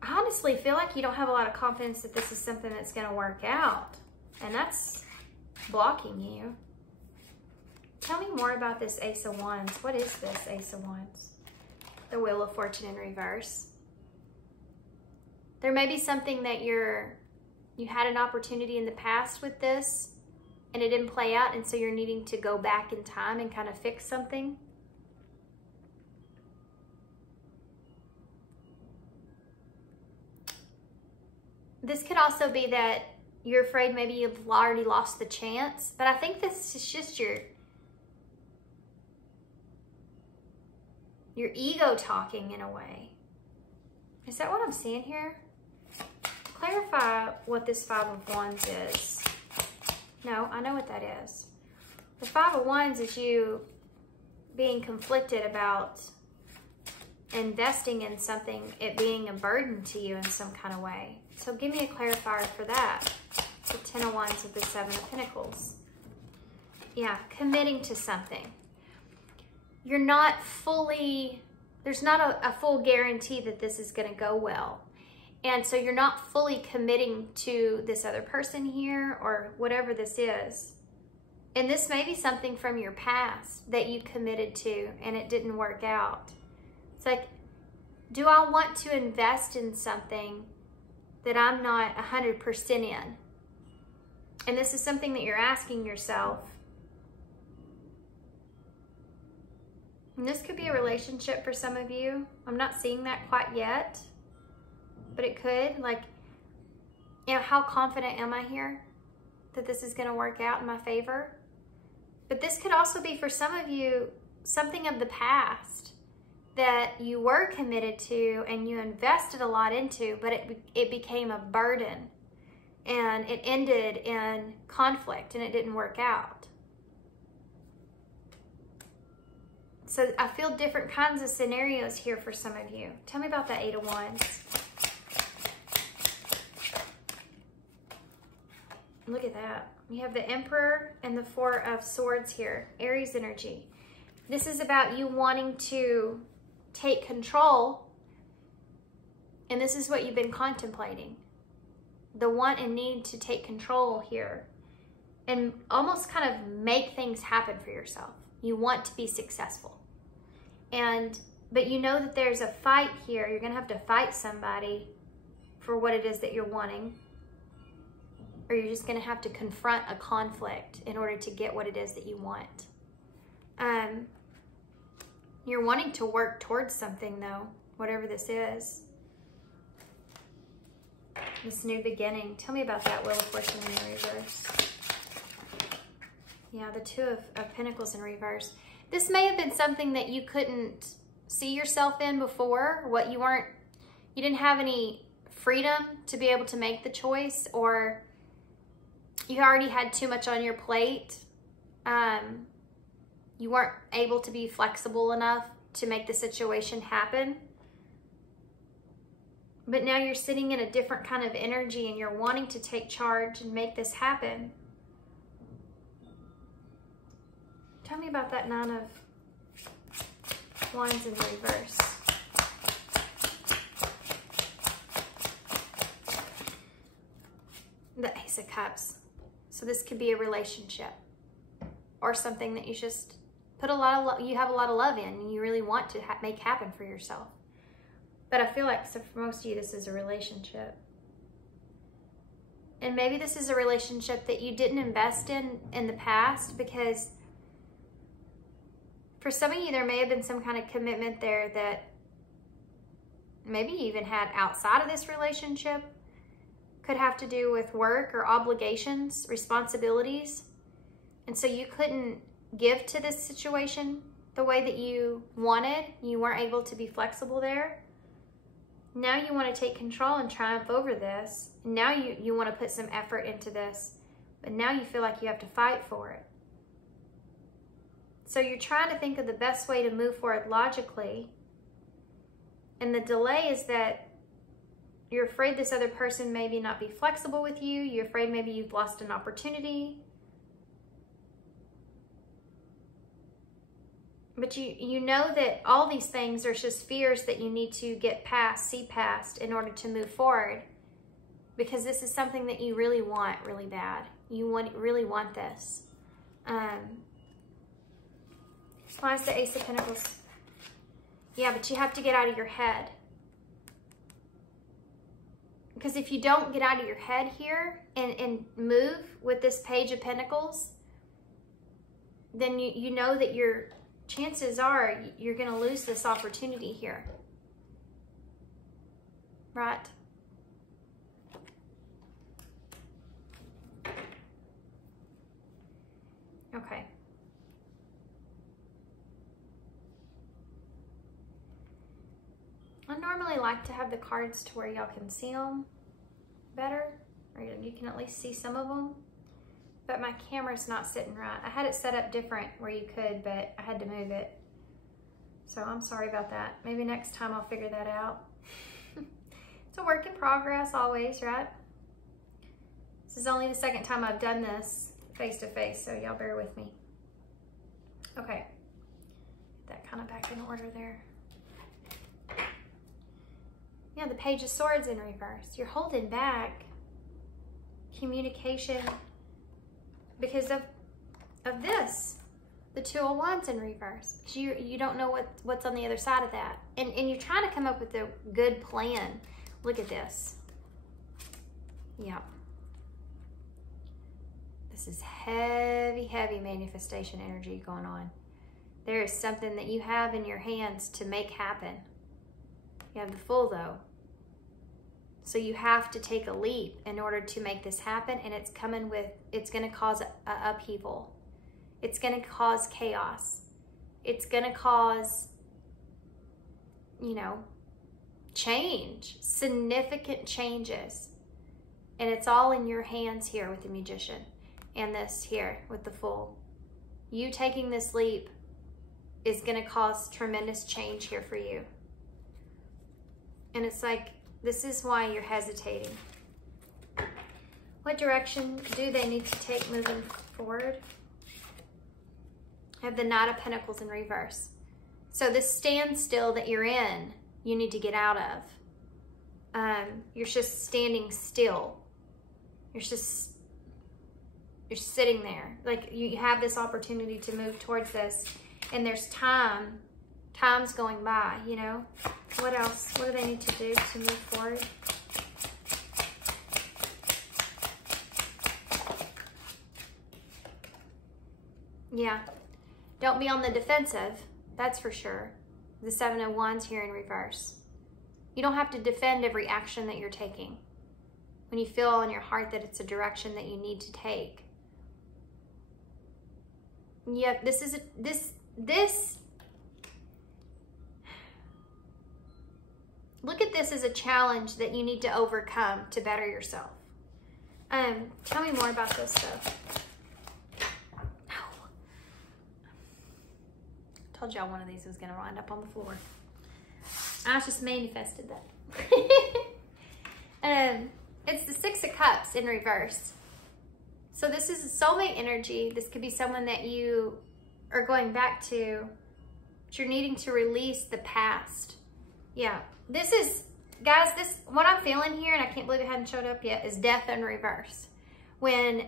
I honestly feel like you don't have a lot of confidence that this is something that's going to work out. And that's blocking you. Tell me more about this Ace of Wands. What is this Ace of Wands? The Wheel of Fortune in reverse. There may be something that you had an opportunity in the past with this and it didn't play out, and so you're needing to go back in time and kind of fix something. This could also be that you're afraid maybe you've already lost the chance. But I think this is just your ego talking in a way. Is that what I'm seeing here? Clarify what this Five of Wands is. No, I know what that is. The Five of Wands is you being conflicted about investing in something, it being a burden to you in some kind of way. So give me a clarifier for that. The Ten of Wands with the Seven of Pentacles. Yeah, committing to something. You're not fully, there's not a full guarantee that this is going to go well. And so you're not fully committing to this other person here or whatever this is. And this may be something from your past that you committed to and it didn't work out. It's like, do I want to invest in something that I'm not 100% in? And this is something that you're asking yourself. And this could be a relationship for some of you. I'm not seeing that quite yet, but it could. Like, you know, how confident am I here that this is going to work out in my favor? But this could also be for some of you something of the past that you were committed to and you invested a lot into, but it became a burden and it ended in conflict and it didn't work out. So I feel different kinds of scenarios here for some of you. Tell me about the Eight of Wands. Look at that. You have the Emperor and the Four of Swords here. Aries energy. This is about you wanting to take control. And this is what you've been contemplating. The want and need to take control here. And almost kind of make things happen for yourself. You want to be successful. But you know that there's a fight here. You're going to have to fight somebody for what it is that you're wanting. Or you're just going to have to confront a conflict in order to get what it is that you want. You're wanting to work towards something though, whatever this is. This new beginning. Tell me about that Wheel of Fortune in the reverse. Yeah, the Two of Pentacles in reverse. This may have been something that you couldn't see yourself in before. You didn't have any freedom to be able to make the choice, or you already had too much on your plate. You weren't able to be flexible enough to make the situation happen. But now you're sitting in a different kind of energy and you're wanting to take charge and make this happen. Tell me about that Nine of Wands in reverse. The Ace of Cups. So this could be a relationship or something that you just put you have a lot of love in and you really want to make happen for yourself. But I feel like, so for most of you, this is a relationship. And maybe this is a relationship that you didn't invest in the past, because for some of you, there may have been some kind of commitment there that maybe you even had outside of this relationship. Could have to do with work or obligations, responsibilities. And so you couldn't give to this situation the way that you wanted. You weren't able to be flexible there. Now you want to take control and triumph over this. Now you want to put some effort into this. But now you feel like you have to fight for it. So you're trying to think of the best way to move forward logically. And the delay is that you're afraid this other person maybe not be flexible with you. You're afraid maybe you've lost an opportunity. But you know that all these things are just fears that you need to get past, see past in order to move forward. Because this is something that you really want really bad. You really want this. Why is the Ace of Pentacles? Yeah, but you have to get out of your head. Because if you don't get out of your head here and move with this Page of Pentacles, then you know that your chances are you're going to lose this opportunity here. Right? Okay. I normally like to have the cards to where y'all can see them better, or you can at least see some of them, but my camera's not sitting right. I had it set up different where you could, but I had to move it. So I'm sorry about that. Maybe next time I'll figure that out. It's a work in progress always, right? This is only the second time I've done this face to face, so y'all bear with me. Okay, get that kind of back in order there. Yeah, the Page of Swords in reverse. You're holding back communication because of this. The Two of Wands in reverse. Because you don't know what's on the other side of that. And you're trying to come up with a good plan. Look at this. Yeah. This is heavy, heavy manifestation energy going on. There is something that you have in your hands to make happen. You have the Fool though. So you have to take a leap in order to make this happen, and it's coming with, it's going to cause a upheaval. It's going to cause chaos. It's going to cause, you know, change, significant changes. And it's all in your hands here with the Magician, and this here with the Fool. You taking this leap is going to cause tremendous change here for you. And it's like, this is why you're hesitating. What direction do they need to take moving forward? I have the Knight of Pentacles in reverse. So this standstill that you're in, you need to get out of. You're just standing still. You're sitting there. Like you have this opportunity to move towards this, and there's time's going by, you know? What else? What do they need to do to move forward? Yeah. Don't be on the defensive. That's for sure. The Seven of Wands here in reverse. You don't have to defend every action that you're taking. When you feel in your heart that it's a direction that you need to take. Yeah, this look at this as a challenge that you need to overcome to better yourself. Tell me more about this stuff. Told y'all one of these was gonna wind up on the floor. I just manifested that. It's the Six of Cups in reverse. So this is a soulmate energy. This could be someone that you are going back to, but you're needing to release the past. Yeah. This is, guys, what I'm feeling here, and I can't believe it hadn't showed up yet, is death in reverse. When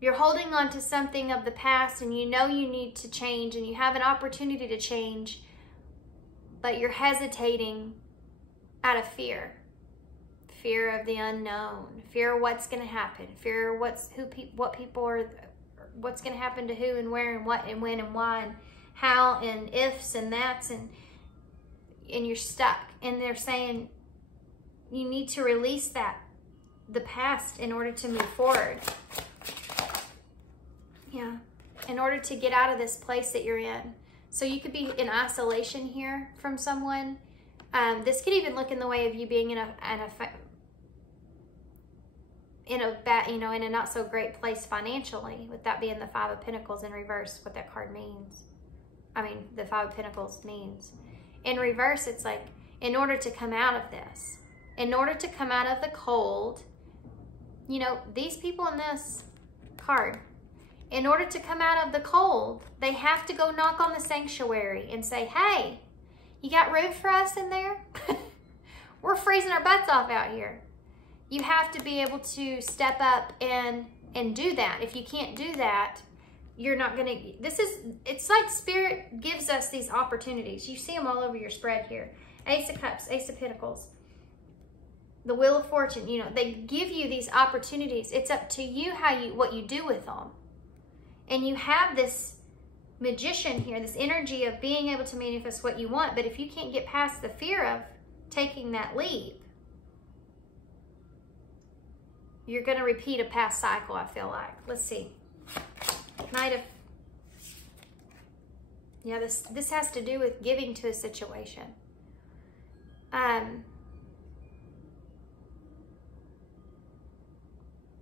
you're holding on to something of the past and you know you need to change and you have an opportunity to change, but you're hesitating out of fear. Fear of the unknown, fear of what's going to happen, fear of what's going to happen to who and where and what and when and why and how and ifs and that's, and you're stuck. And they're saying you need to release the past in order to move forward. Yeah, in order to get out of this place that you're in. So you could be in isolation here from someone. This could even look in the way of you being in a not so great place financially, with that being the Five of Pentacles in reverse, what that card means. I mean, the Five of Pentacles means. In reverse, it's like, in order to come out of this, in order to come out of the cold, you know, these people in this card, in order to come out of the cold, they have to go knock on the sanctuary and say, hey, you got room for us in there? We're freezing our butts off out here. You have to be able to step up and do that. If you can't do that, you're not gonna, it's like Spirit gives us these opportunities. You see them all over your spread here. Ace of Cups, Ace of Pentacles, the Wheel of Fortune, you know, they give you these opportunities. It's up to you what you do with them. And you have this Magician here, this energy of being able to manifest what you want. But if you can't get past the fear of taking that leap, you're going to repeat a past cycle, I feel like. Let's see. Come Yeah, this has to do with giving to a situation.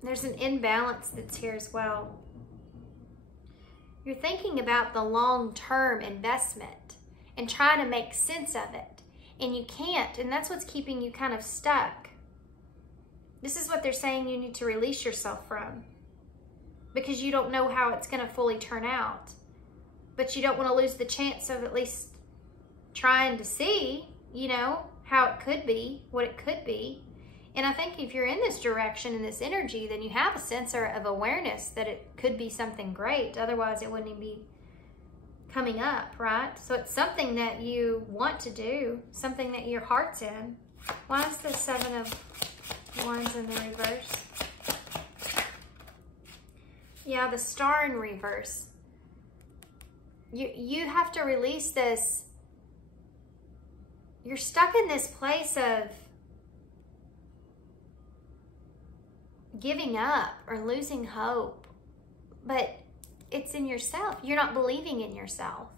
There's an imbalance that's here as well. You're thinking about the long-term investment and trying to make sense of it, and you can't, and that's what's keeping you kind of stuck. This is what they're saying you need to release yourself from, because you don't know how it's going to fully turn out. But you don't want to lose the chance of at least trying to see, you know, how it could be, what it could be. And I think if you're in this direction, in this energy, then you have a sense of awareness that it could be something great. Otherwise, it wouldn't even be coming up, right? So it's something that you want to do, something that your heart's in. Why is the 7 of Wands in the reverse? Yeah, the Star in reverse. You have to release this. You're stuck in this place of giving up or losing hope, but it's in yourself. You're not believing in yourself.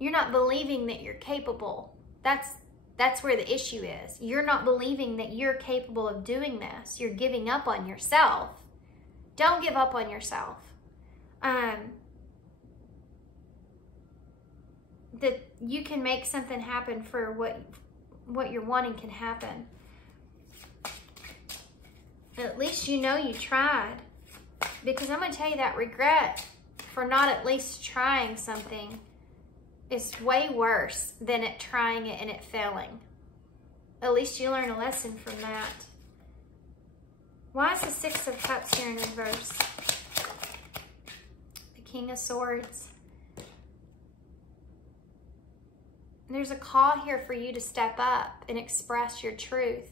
You're not believing that you're capable. That's where the issue is. You're not believing that you're capable of doing this. You're giving up on yourself. Don't give up on yourself. That you can make something happen for what you're wanting can happen. At least you know you tried. Because I'm going to tell you that regret for not at least trying something is way worse than it trying it and it failing. At least you learn a lesson from that. Why is the 6 of Cups here in reverse? The King of Swords. There's a call here for you to step up and express your truth.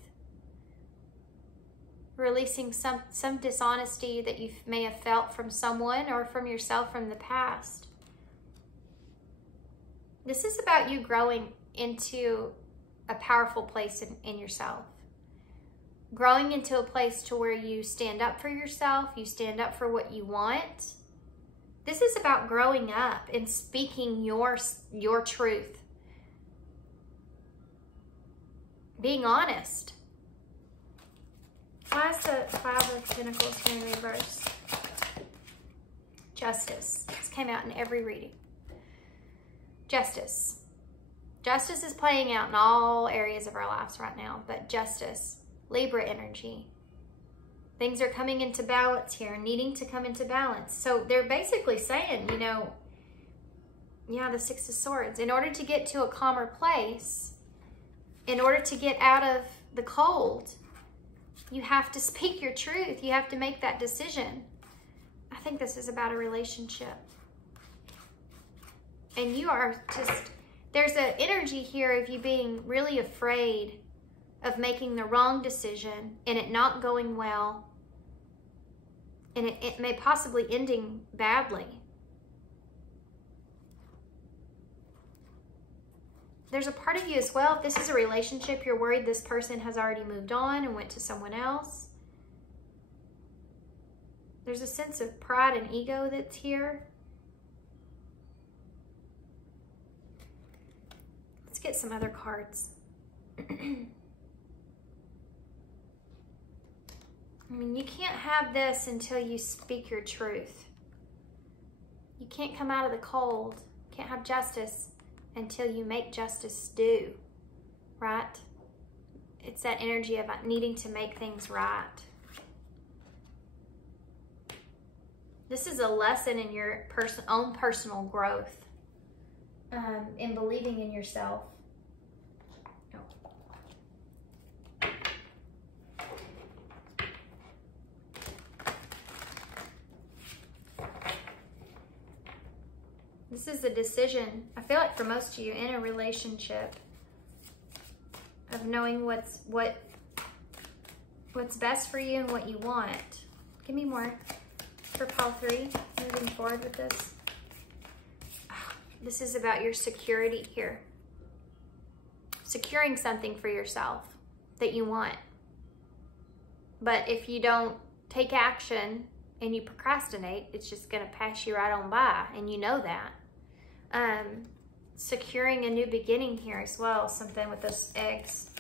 Releasing some dishonesty that you may have felt from someone or from yourself from the past. This is about you growing into a powerful place in yourself. Growing into a place to where you stand up for yourself, you stand up for what you want. This is about growing up and speaking your truth. Being honest. Why is the 5 of Pentacles here in reverse? Justice. This came out in every reading. Justice. Justice is playing out in all areas of our lives right now, but justice. Libra energy. Things are coming into balance here, needing to come into balance. So they're basically saying, you know, yeah, the 6 of Swords. In order to get to a calmer place, in order to get out of the cold, you have to speak your truth. You have to make that decision. I think this is about a relationship. And you are just, there's an energy here of you being really afraid of making the wrong decision and it not going well. And it may possibly ending badly. There's a part of you as well, if this is a relationship, you're worried this person has already moved on and went to someone else. There's a sense of pride and ego that's here. Let's get some other cards. I mean, you can't have this until you speak your truth. You can't come out of the cold. You can't have justice until you make justice due, right? It's that energy of needing to make things right. This is a lesson in your own personal growth, in believing in yourself. This is a decision, I feel like for most of you in a relationship, of knowing what's best for you and what you want. Give me more for pile 3, moving forward with this. This is about your security here. Securing something for yourself that you want. But if you don't take action and you procrastinate, it's just going to pass you right on by, and you know that. Securing a new beginning here as well, something with those eggs.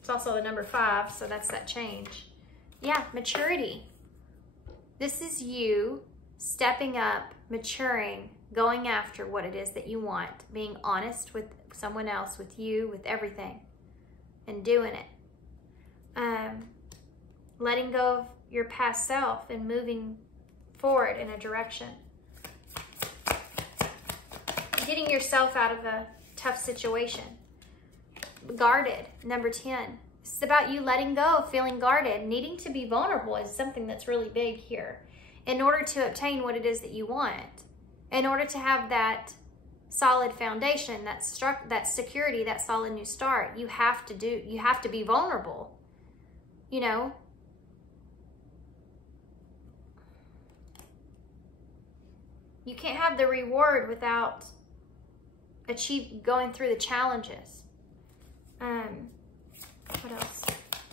It's also the number 5, so that's that change. Yeah, maturity. This is you stepping up, maturing, going after what it is that you want, being honest with someone else, with you, with everything, and doing it. Letting go of your past self and moving forward in a direction. Getting yourself out of a tough situation. Guarded, number 10. It's about you letting go, feeling guarded. Needing to be vulnerable is something that's really big here. In order to obtain what it is that you want, in order to have that solid foundation, that security, that solid new start, you have to be vulnerable. You know, you can't have the reward without going through the challenges. What else?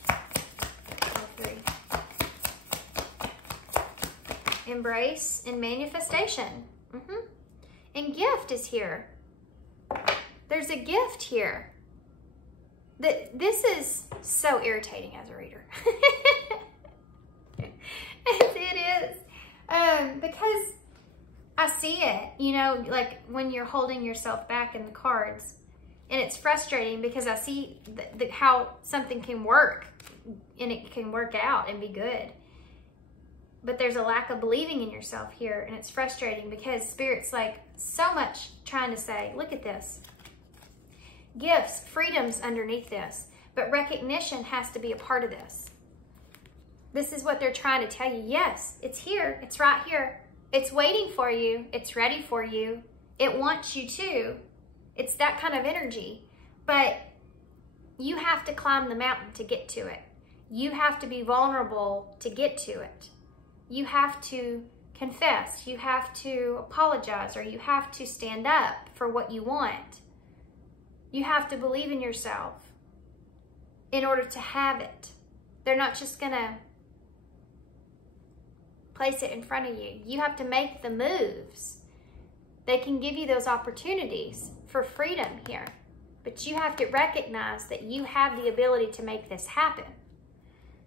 All 3. Embrace and manifestation. And gift is here. There's a gift here. This is so irritating as a reader. It is. Because I see it, you know, like when you're holding yourself back in the cards, and it's frustrating because I see how something can work, and it can work out and be good. But there's a lack of believing in yourself here, and it's frustrating because Spirit's like so much trying to say, look at this. Gifts, freedoms underneath this, but recognition has to be a part of this. This is what they're trying to tell you. Yes, it's here. It's right here. It's waiting for you. It's ready for you. It wants you to. It's that kind of energy. But you have to climb the mountain to get to it. You have to be vulnerable to get to it. You have to confess. You have to apologize, or you have to stand up for what you want. You have to believe in yourself in order to have it. They're not just going to place it in front of you. You have to make the moves. They can give you those opportunities for freedom here, but you have to recognize that you have the ability to make this happen.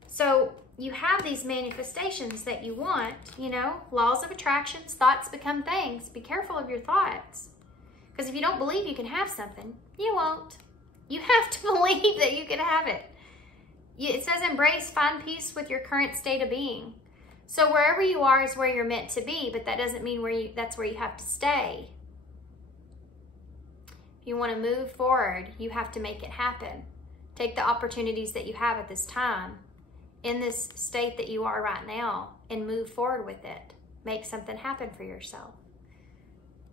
So you have these manifestations that you want, you know, laws of attractions, thoughts become things. Be careful of your thoughts, because if you don't believe you can have something, you won't. You have to believe that you can have it. It says embrace, find peace with your current state of being. So wherever you are is where you're meant to be, but that doesn't mean that's where you have to stay. If you want to move forward, you have to make it happen. Take the opportunities that you have at this time, in this state that you are right now, and move forward with it. Make something happen for yourself.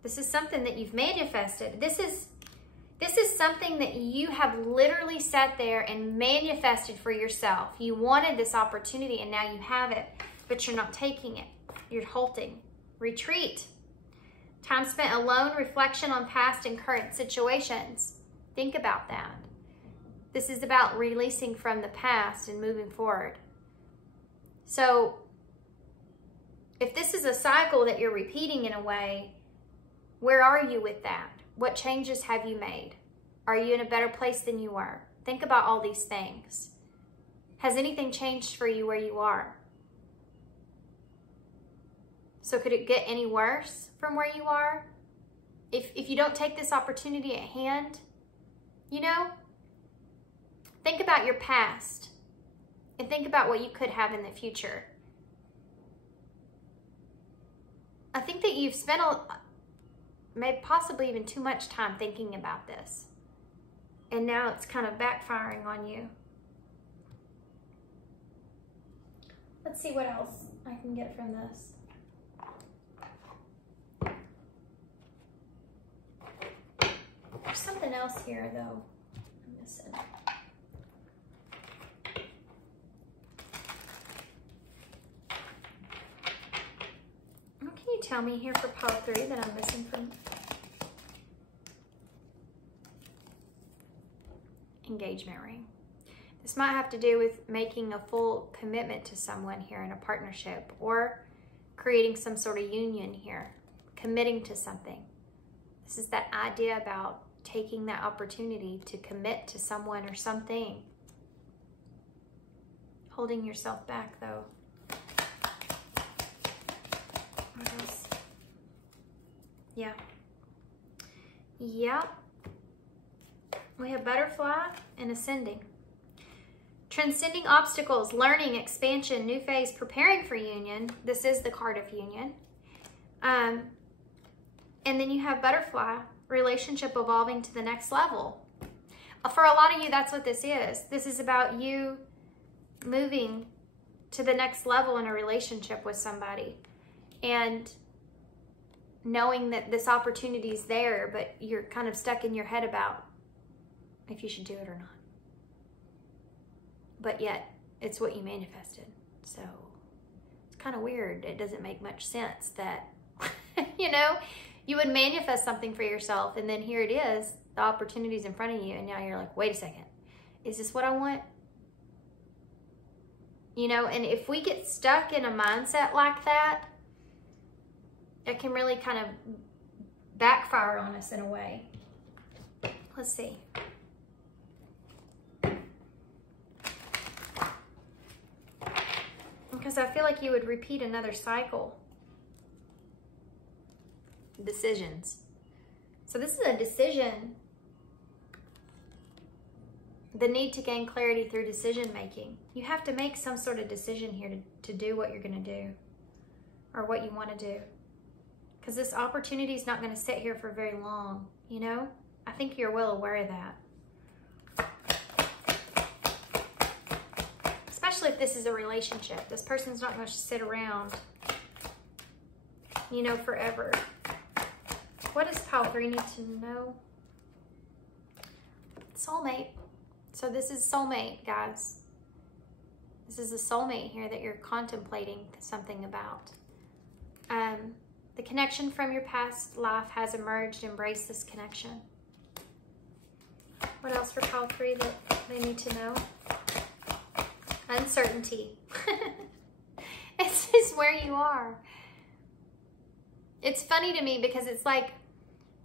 This is something that you've manifested. This is something that you have literally sat there and manifested for yourself. You wanted this opportunity, and now you have it. But you're not taking it. You're halting. Retreat. Time spent alone, reflection on past and current situations. Think about that. This is about releasing from the past and moving forward. So if this is a cycle that you're repeating in a way, where are you with that? What changes have you made? Are you in a better place than you were? Think about all these things. Has anything changed for you where you are? So could it get any worse from where you are? If you don't take this opportunity at hand, you know, think about your past and think about what you could have in the future. I think that you've spent maybe possibly even too much time thinking about this. And now it's kind of backfiring on you. Let's see what else I can get from this. There's something else here, though. I'm missing. What can you tell me here for pile 3 that I'm missing from? Engagement ring. This might have to do with making a full commitment to someone here in a partnership, or creating some sort of union here, committing to something. This is that idea about taking that opportunity to commit to someone or something. Holding yourself back though. What else? Yeah. Yep. We have butterfly and ascending. Transcending obstacles, learning, expansion, new phase, preparing for union. This is the card of union. And then you have butterfly, relationship evolving to the next level. For a lot of you, that's what this is. This is about you moving to the next level in a relationship with somebody. And knowing that this opportunity is there, but you're kind of stuck in your head about if you should do it or not. But yet, it's what you manifested. So, it's kind of weird. It doesn't make much sense that, you know, you would manifest something for yourself, and then here it is, the opportunity's in front of you, and now you're like, wait a second, is this what I want? You know, and if we get stuck in a mindset like that, it can really kind of backfire on us in a way. Let's see. Because I feel like you would repeat another cycle. Decisions. So this is a decision. The need to gain clarity through decision making. You have to make some sort of decision here to do what you're going to do. Or what you want to do. Because this opportunity is not going to sit here for very long. You know? I think you're well aware of that. Especially if this is a relationship. This person's not going to sit around, you know, forever. What does pile 3 need to know? Soulmate. So this is soulmate, guys. This is a soulmate here that you're contemplating something about. The connection from your past life has emerged. Embrace this connection. What else for pile 3 that they need to know? Uncertainty. This is where you are. It's funny to me because it's like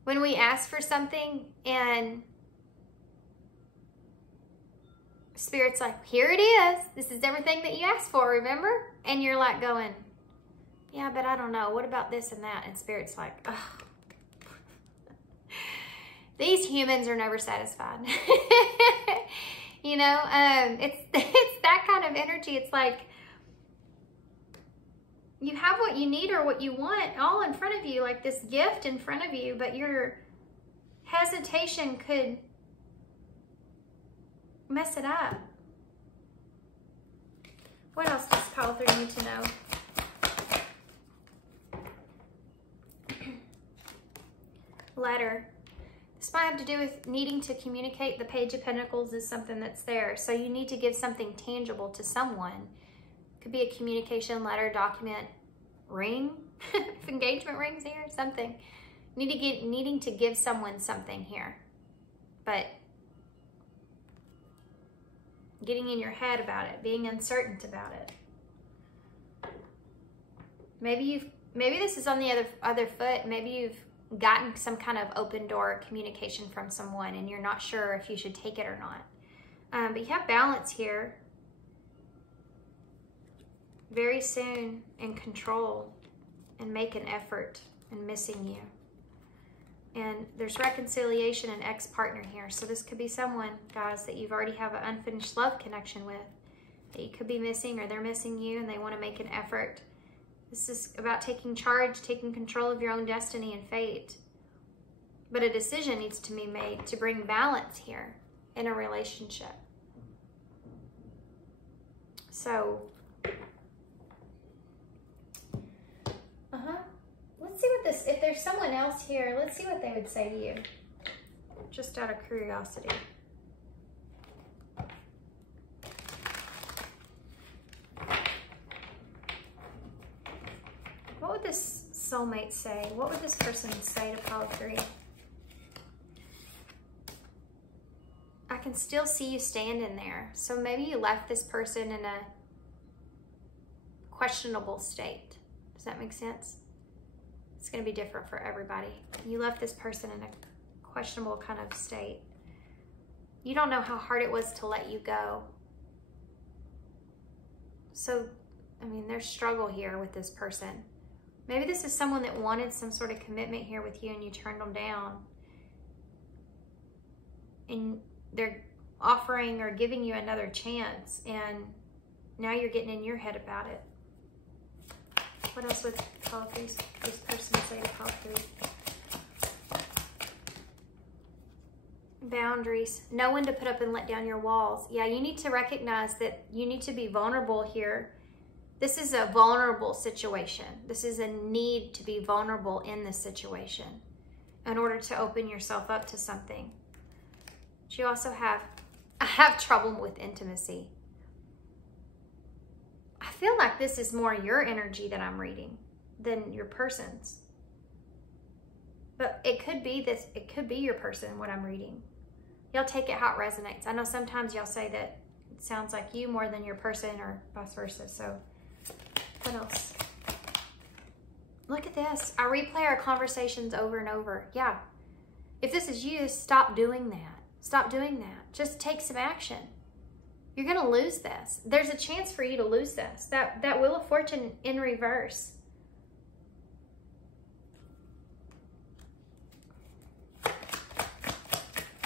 when we ask for something and Spirit's like, here it is. This is everything that you asked for, remember? And you're like going, yeah, but I don't know. What about this and that? And Spirit's like, ugh. These humans are never satisfied. You know, it's that kind of energy. It's like you have what you need or what you want all in front of you, like this gift in front of you, but your hesitation could mess it up. What else does pile 3 need to know? Letter. This might have to do with needing to communicate. The Page of Pentacles is something that's there. So you need to give something tangible to someone. Could be a communication, letter, document, ring. If engagement rings here, something. Needing to give someone something here. But getting in your head about it, being uncertain about it. Maybe this is on the other foot. Maybe you've gotten some kind of open door communication from someone and you're not sure if you should take it or not. But you have balance here. Very soon in control and make an effort and missing you. And there's reconciliation and ex-partner here. So this could be someone, guys, that you've already have an unfinished love connection with that you could be missing, or they're missing you and they want to make an effort. This is about taking charge, taking control of your own destiny and fate. But a decision needs to be made to bring balance here in a relationship. So, let's see what this, if there's someone else here, let's see what they would say to you. Just out of curiosity. What would this soulmate say? What would this person say to pile 3? I can can still see you standing there. So maybe you left this person in a questionable state. Does that make sense? It's going to be different for everybody. You left this person in a questionable kind of state. You don't know how hard it was to let you go. So, I mean, there's struggle here with this person. Maybe this is someone that wanted some sort of commitment here with you and you turned them down. And they're offering or giving you another chance, and now you're getting in your head about it. What else would call this person say to call through? Boundaries. Know when to put up and let down your walls. Yeah, you need to recognize that you need to be vulnerable here. This is a vulnerable situation. This is a need to be vulnerable in this situation in order to open yourself up to something. But you also I have trouble with intimacy. I feel like this is more your energy that I'm reading than your person's. But it could be this, it could be your person, what I'm reading. Y'all take it how it resonates. I know sometimes y'all say that it sounds like you more than your person or vice versa. So what else? Look at this. I replay our conversations over and over. Yeah. If this is you, stop doing that. Stop doing that. Just take some action. You're going to lose this. There's a chance for you to lose this. That Wheel of Fortune in reverse.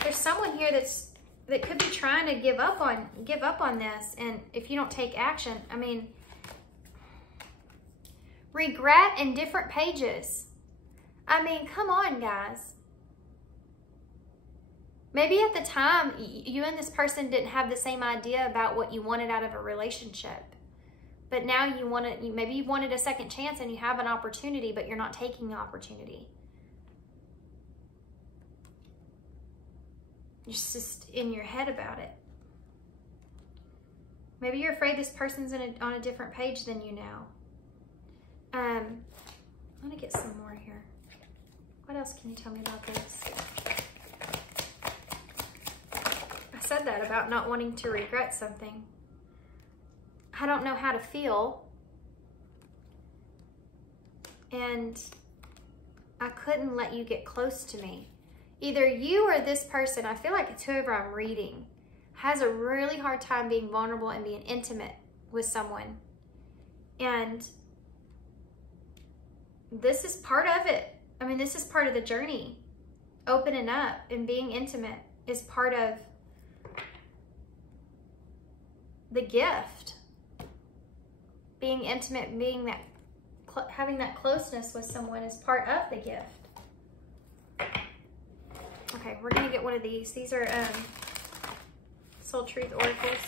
There's someone here that could be trying to give up on this, and if you don't take action, I mean, regret in different pages. I mean, come on, guys. Maybe at the time, you and this person didn't have the same idea about what you wanted out of a relationship. But now maybe you wanted a second chance and you have an opportunity, but you're not taking the opportunity. You're just in your head about it. Maybe you're afraid this person's on a different page than you now. I'm going to get some more here. What else can you tell me about this? I said that about not wanting to regret something. I don't know how to feel. And I couldn't let you get close to me. Either you or this person, I feel like it's whoever I'm reading, has a really hard time being vulnerable and being intimate with someone. And this is part of it. I mean, this is part of the journey. Opening up and being intimate is part of the gift. Being intimate, having that closeness with someone is part of the gift. Okay, we're gonna get one of these. These are Soul Truth Oracles.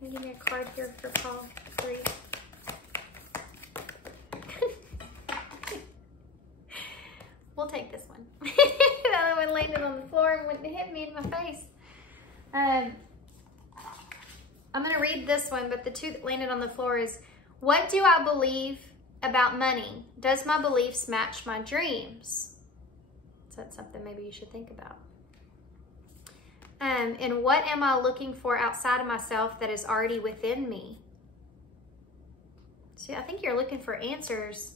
Give me a card here for Paul 3. We'll take this one. The other one landed on the floor and went and hit me in my face. I'm going to read this one, but the two that landed on the floor is, what do I believe about money? Does my beliefs match my dreams? So that's something maybe you should think about. And what am I looking for outside of myself that is already within me? See, I think you're looking for answers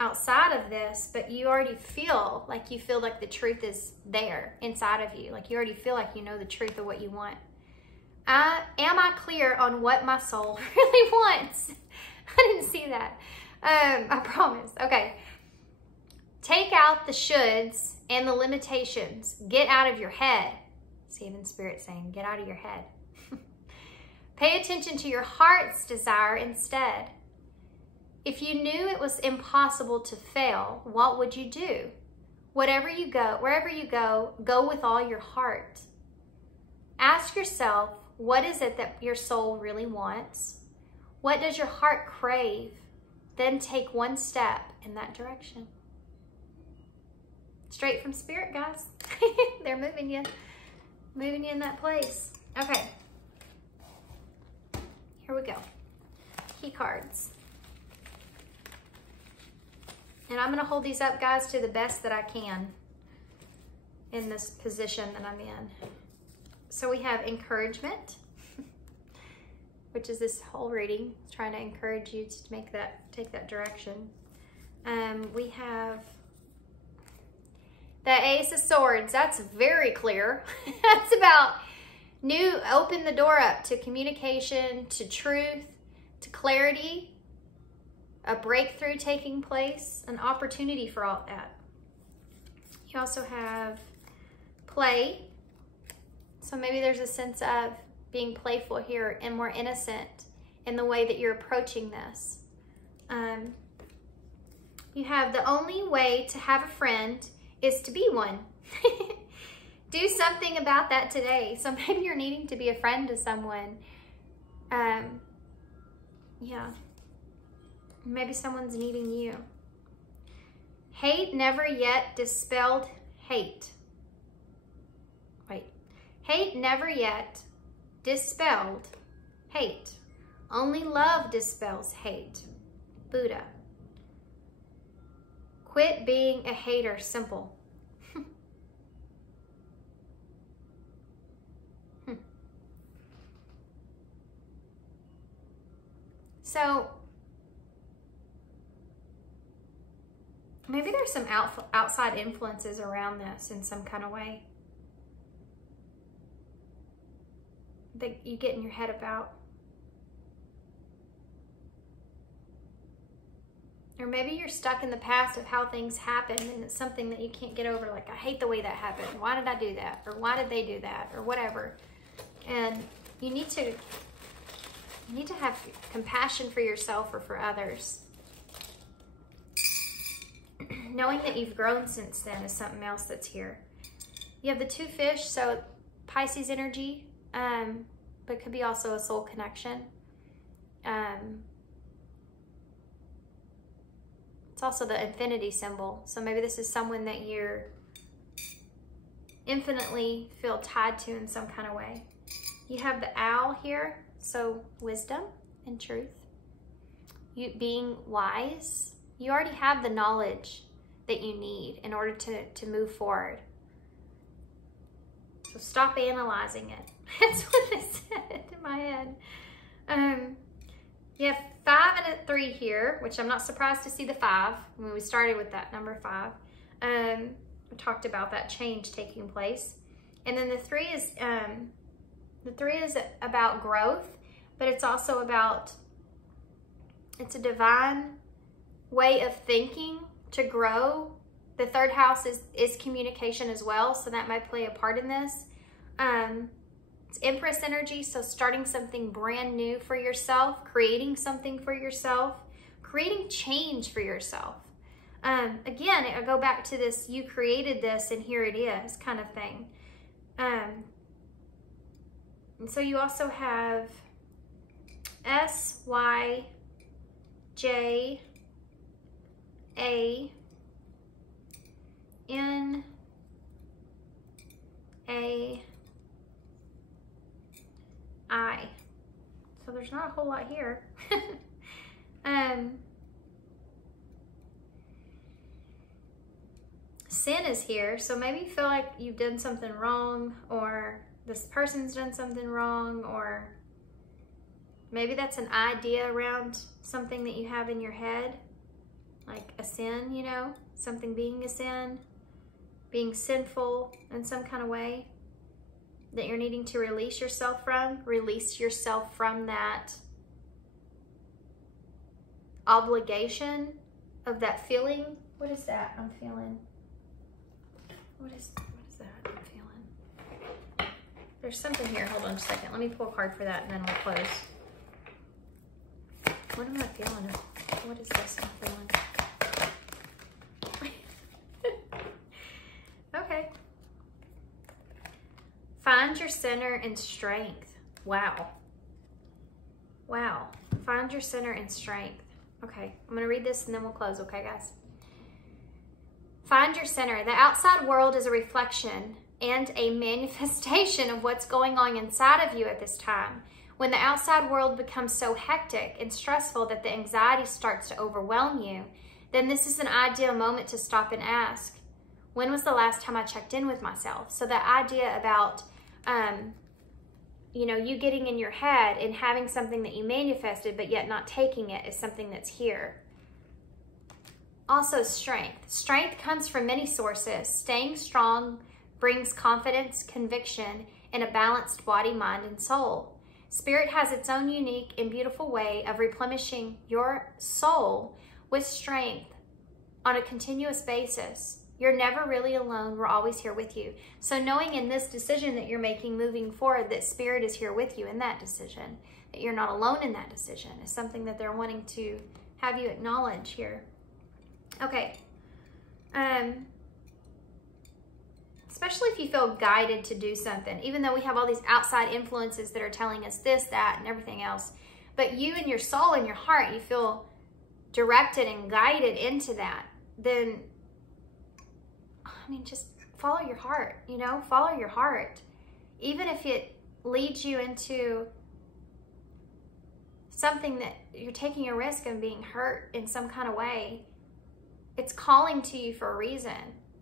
outside of this, but you already feel like the truth is there inside of you. Like you already feel like you know the truth of what you want. Am I clear on what my soul really wants? I didn't see that. I promise. Okay. Take out the shoulds and the limitations. Get out of your head. See, even Spirit saying, get out of your head. Pay attention to your heart's desire instead. If you knew it was impossible to fail, what would you do? Wherever you go, go with all your heart. Ask yourself, what is it that your soul really wants? What does your heart crave? Then take one step in that direction. Straight from Spirit, guys. They're moving you in that place. Okay. Here we go. Key cards. And I'm going to hold these up, guys, to the best that I can. in this position that I'm in. So we have encouragement, which is this whole reading, trying to encourage you to take that direction. We have the Ace of Swords. That's very clear. That's about open the door up to communication, to truth, to clarity, a breakthrough taking place, an opportunity for all that. You also have play. So maybe there's a sense of being playful here and more innocent in the way that you're approaching this. You have the only way to have a friend is to be one. Do something about that today. So maybe you're needing to be a friend to someone. Yeah. Maybe someone's needing you. Hate never yet dispelled hate. Wait. Hate never yet dispelled hate. Only love dispels hate. Buddha. Quit being a hater, simple. So maybe there's some outside influences around this in some kind of way that you get in your head about. Or maybe you're stuck in the past of how things happen and it's something that you can't get over. Like, I hate the way that happened. Why did I do that? Or why did they do that? Or whatever. And you need to have compassion for yourself or for others. Knowing that you've grown since then is something else that's here. You have the 2 fish, so Pisces energy, but it could be also a soul connection. It's also the infinity symbol. So maybe this is someone that you're infinitely feel tied to in some kind of way. You have the owl here, so wisdom and truth. You being wise. You already have the knowledge that you need in order to move forward. So stop analyzing it. That's what it said in my head. You have 5 and a 3 here, which I'm not surprised to see the 5 when we started with that number 5. We talked about that change taking place. And then the 3 is about growth, but it's also about, it's a divine way of thinking to grow. The 3rd house is communication as well, so that might play a part in this. It's Empress energy, so starting something brand new for yourself, creating something for yourself, creating change for yourself. Again, I go back to this, you created this and here it is kind of thing. And so you also have S, Y, J, A, N, A, I. So there's not a whole lot here. Sin is here, so maybe you feel like you've done something wrong, or this person's done something wrong, or maybe that's an idea around something that you have in your head, like a sin, you know, something being a sin, being sinful in some kind of way that you're needing to release yourself from. Release yourself from that obligation of that feeling. What is that I'm feeling? What is that I'm feeling? There's something here. Hold on a second. Let me pull a card for that and then we'll close. What am I feeling? What is this I'm feeling? Okay. Find your center and strength. Wow. Wow. Find your center and strength. Okay, I'm going to read this and then we'll close, okay, guys? Find your center. The outside world is a reflection and a manifestation of what's going on inside of you at this time. When the outside world becomes so hectic and stressful that the anxiety starts to overwhelm you, then this is an ideal moment to stop and ask, When was the last time I checked in with myself? So that idea about, you know, you getting in your head and having something that you manifested, but yet not taking it is something that's here. Also, strength. Strength comes from many sources. Staying strong brings confidence, conviction, and a balanced body, mind, and soul. Spirit has its own unique and beautiful way of replenishing your soul with strength on a continuous basis. You're never really alone. We're always here with you. So knowing in this decision that you're making moving forward that Spirit is here with you in that decision, that you're not alone in that decision, is something that they're wanting to have you acknowledge here. Okay. Especially if you feel guided to do something, even though we have all these outside influences that are telling us this, that, and everything else. But you and your soul and your heart, you feel directed and guided into that, then I mean, just follow your heart, you know, follow your heart. Even if it leads you into something that you're taking a risk of being hurt in some kind of way, it's calling to you for a reason.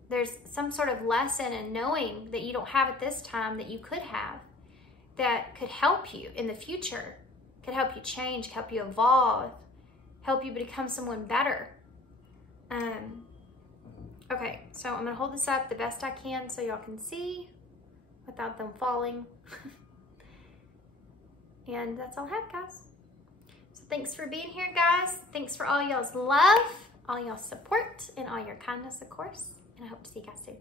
There's some sort of lesson in knowing that you don't have at this time that you could have, that could help you in the future, could help you change, help you evolve, help you become someone better. Okay, so I'm gonna hold this up the best I can so y'all can see without them falling. And that's all I have, guys. So thanks for being here, guys. Thanks for all y'all's love, all y'all's support, and all your kindness, of course. And I hope to see you guys soon.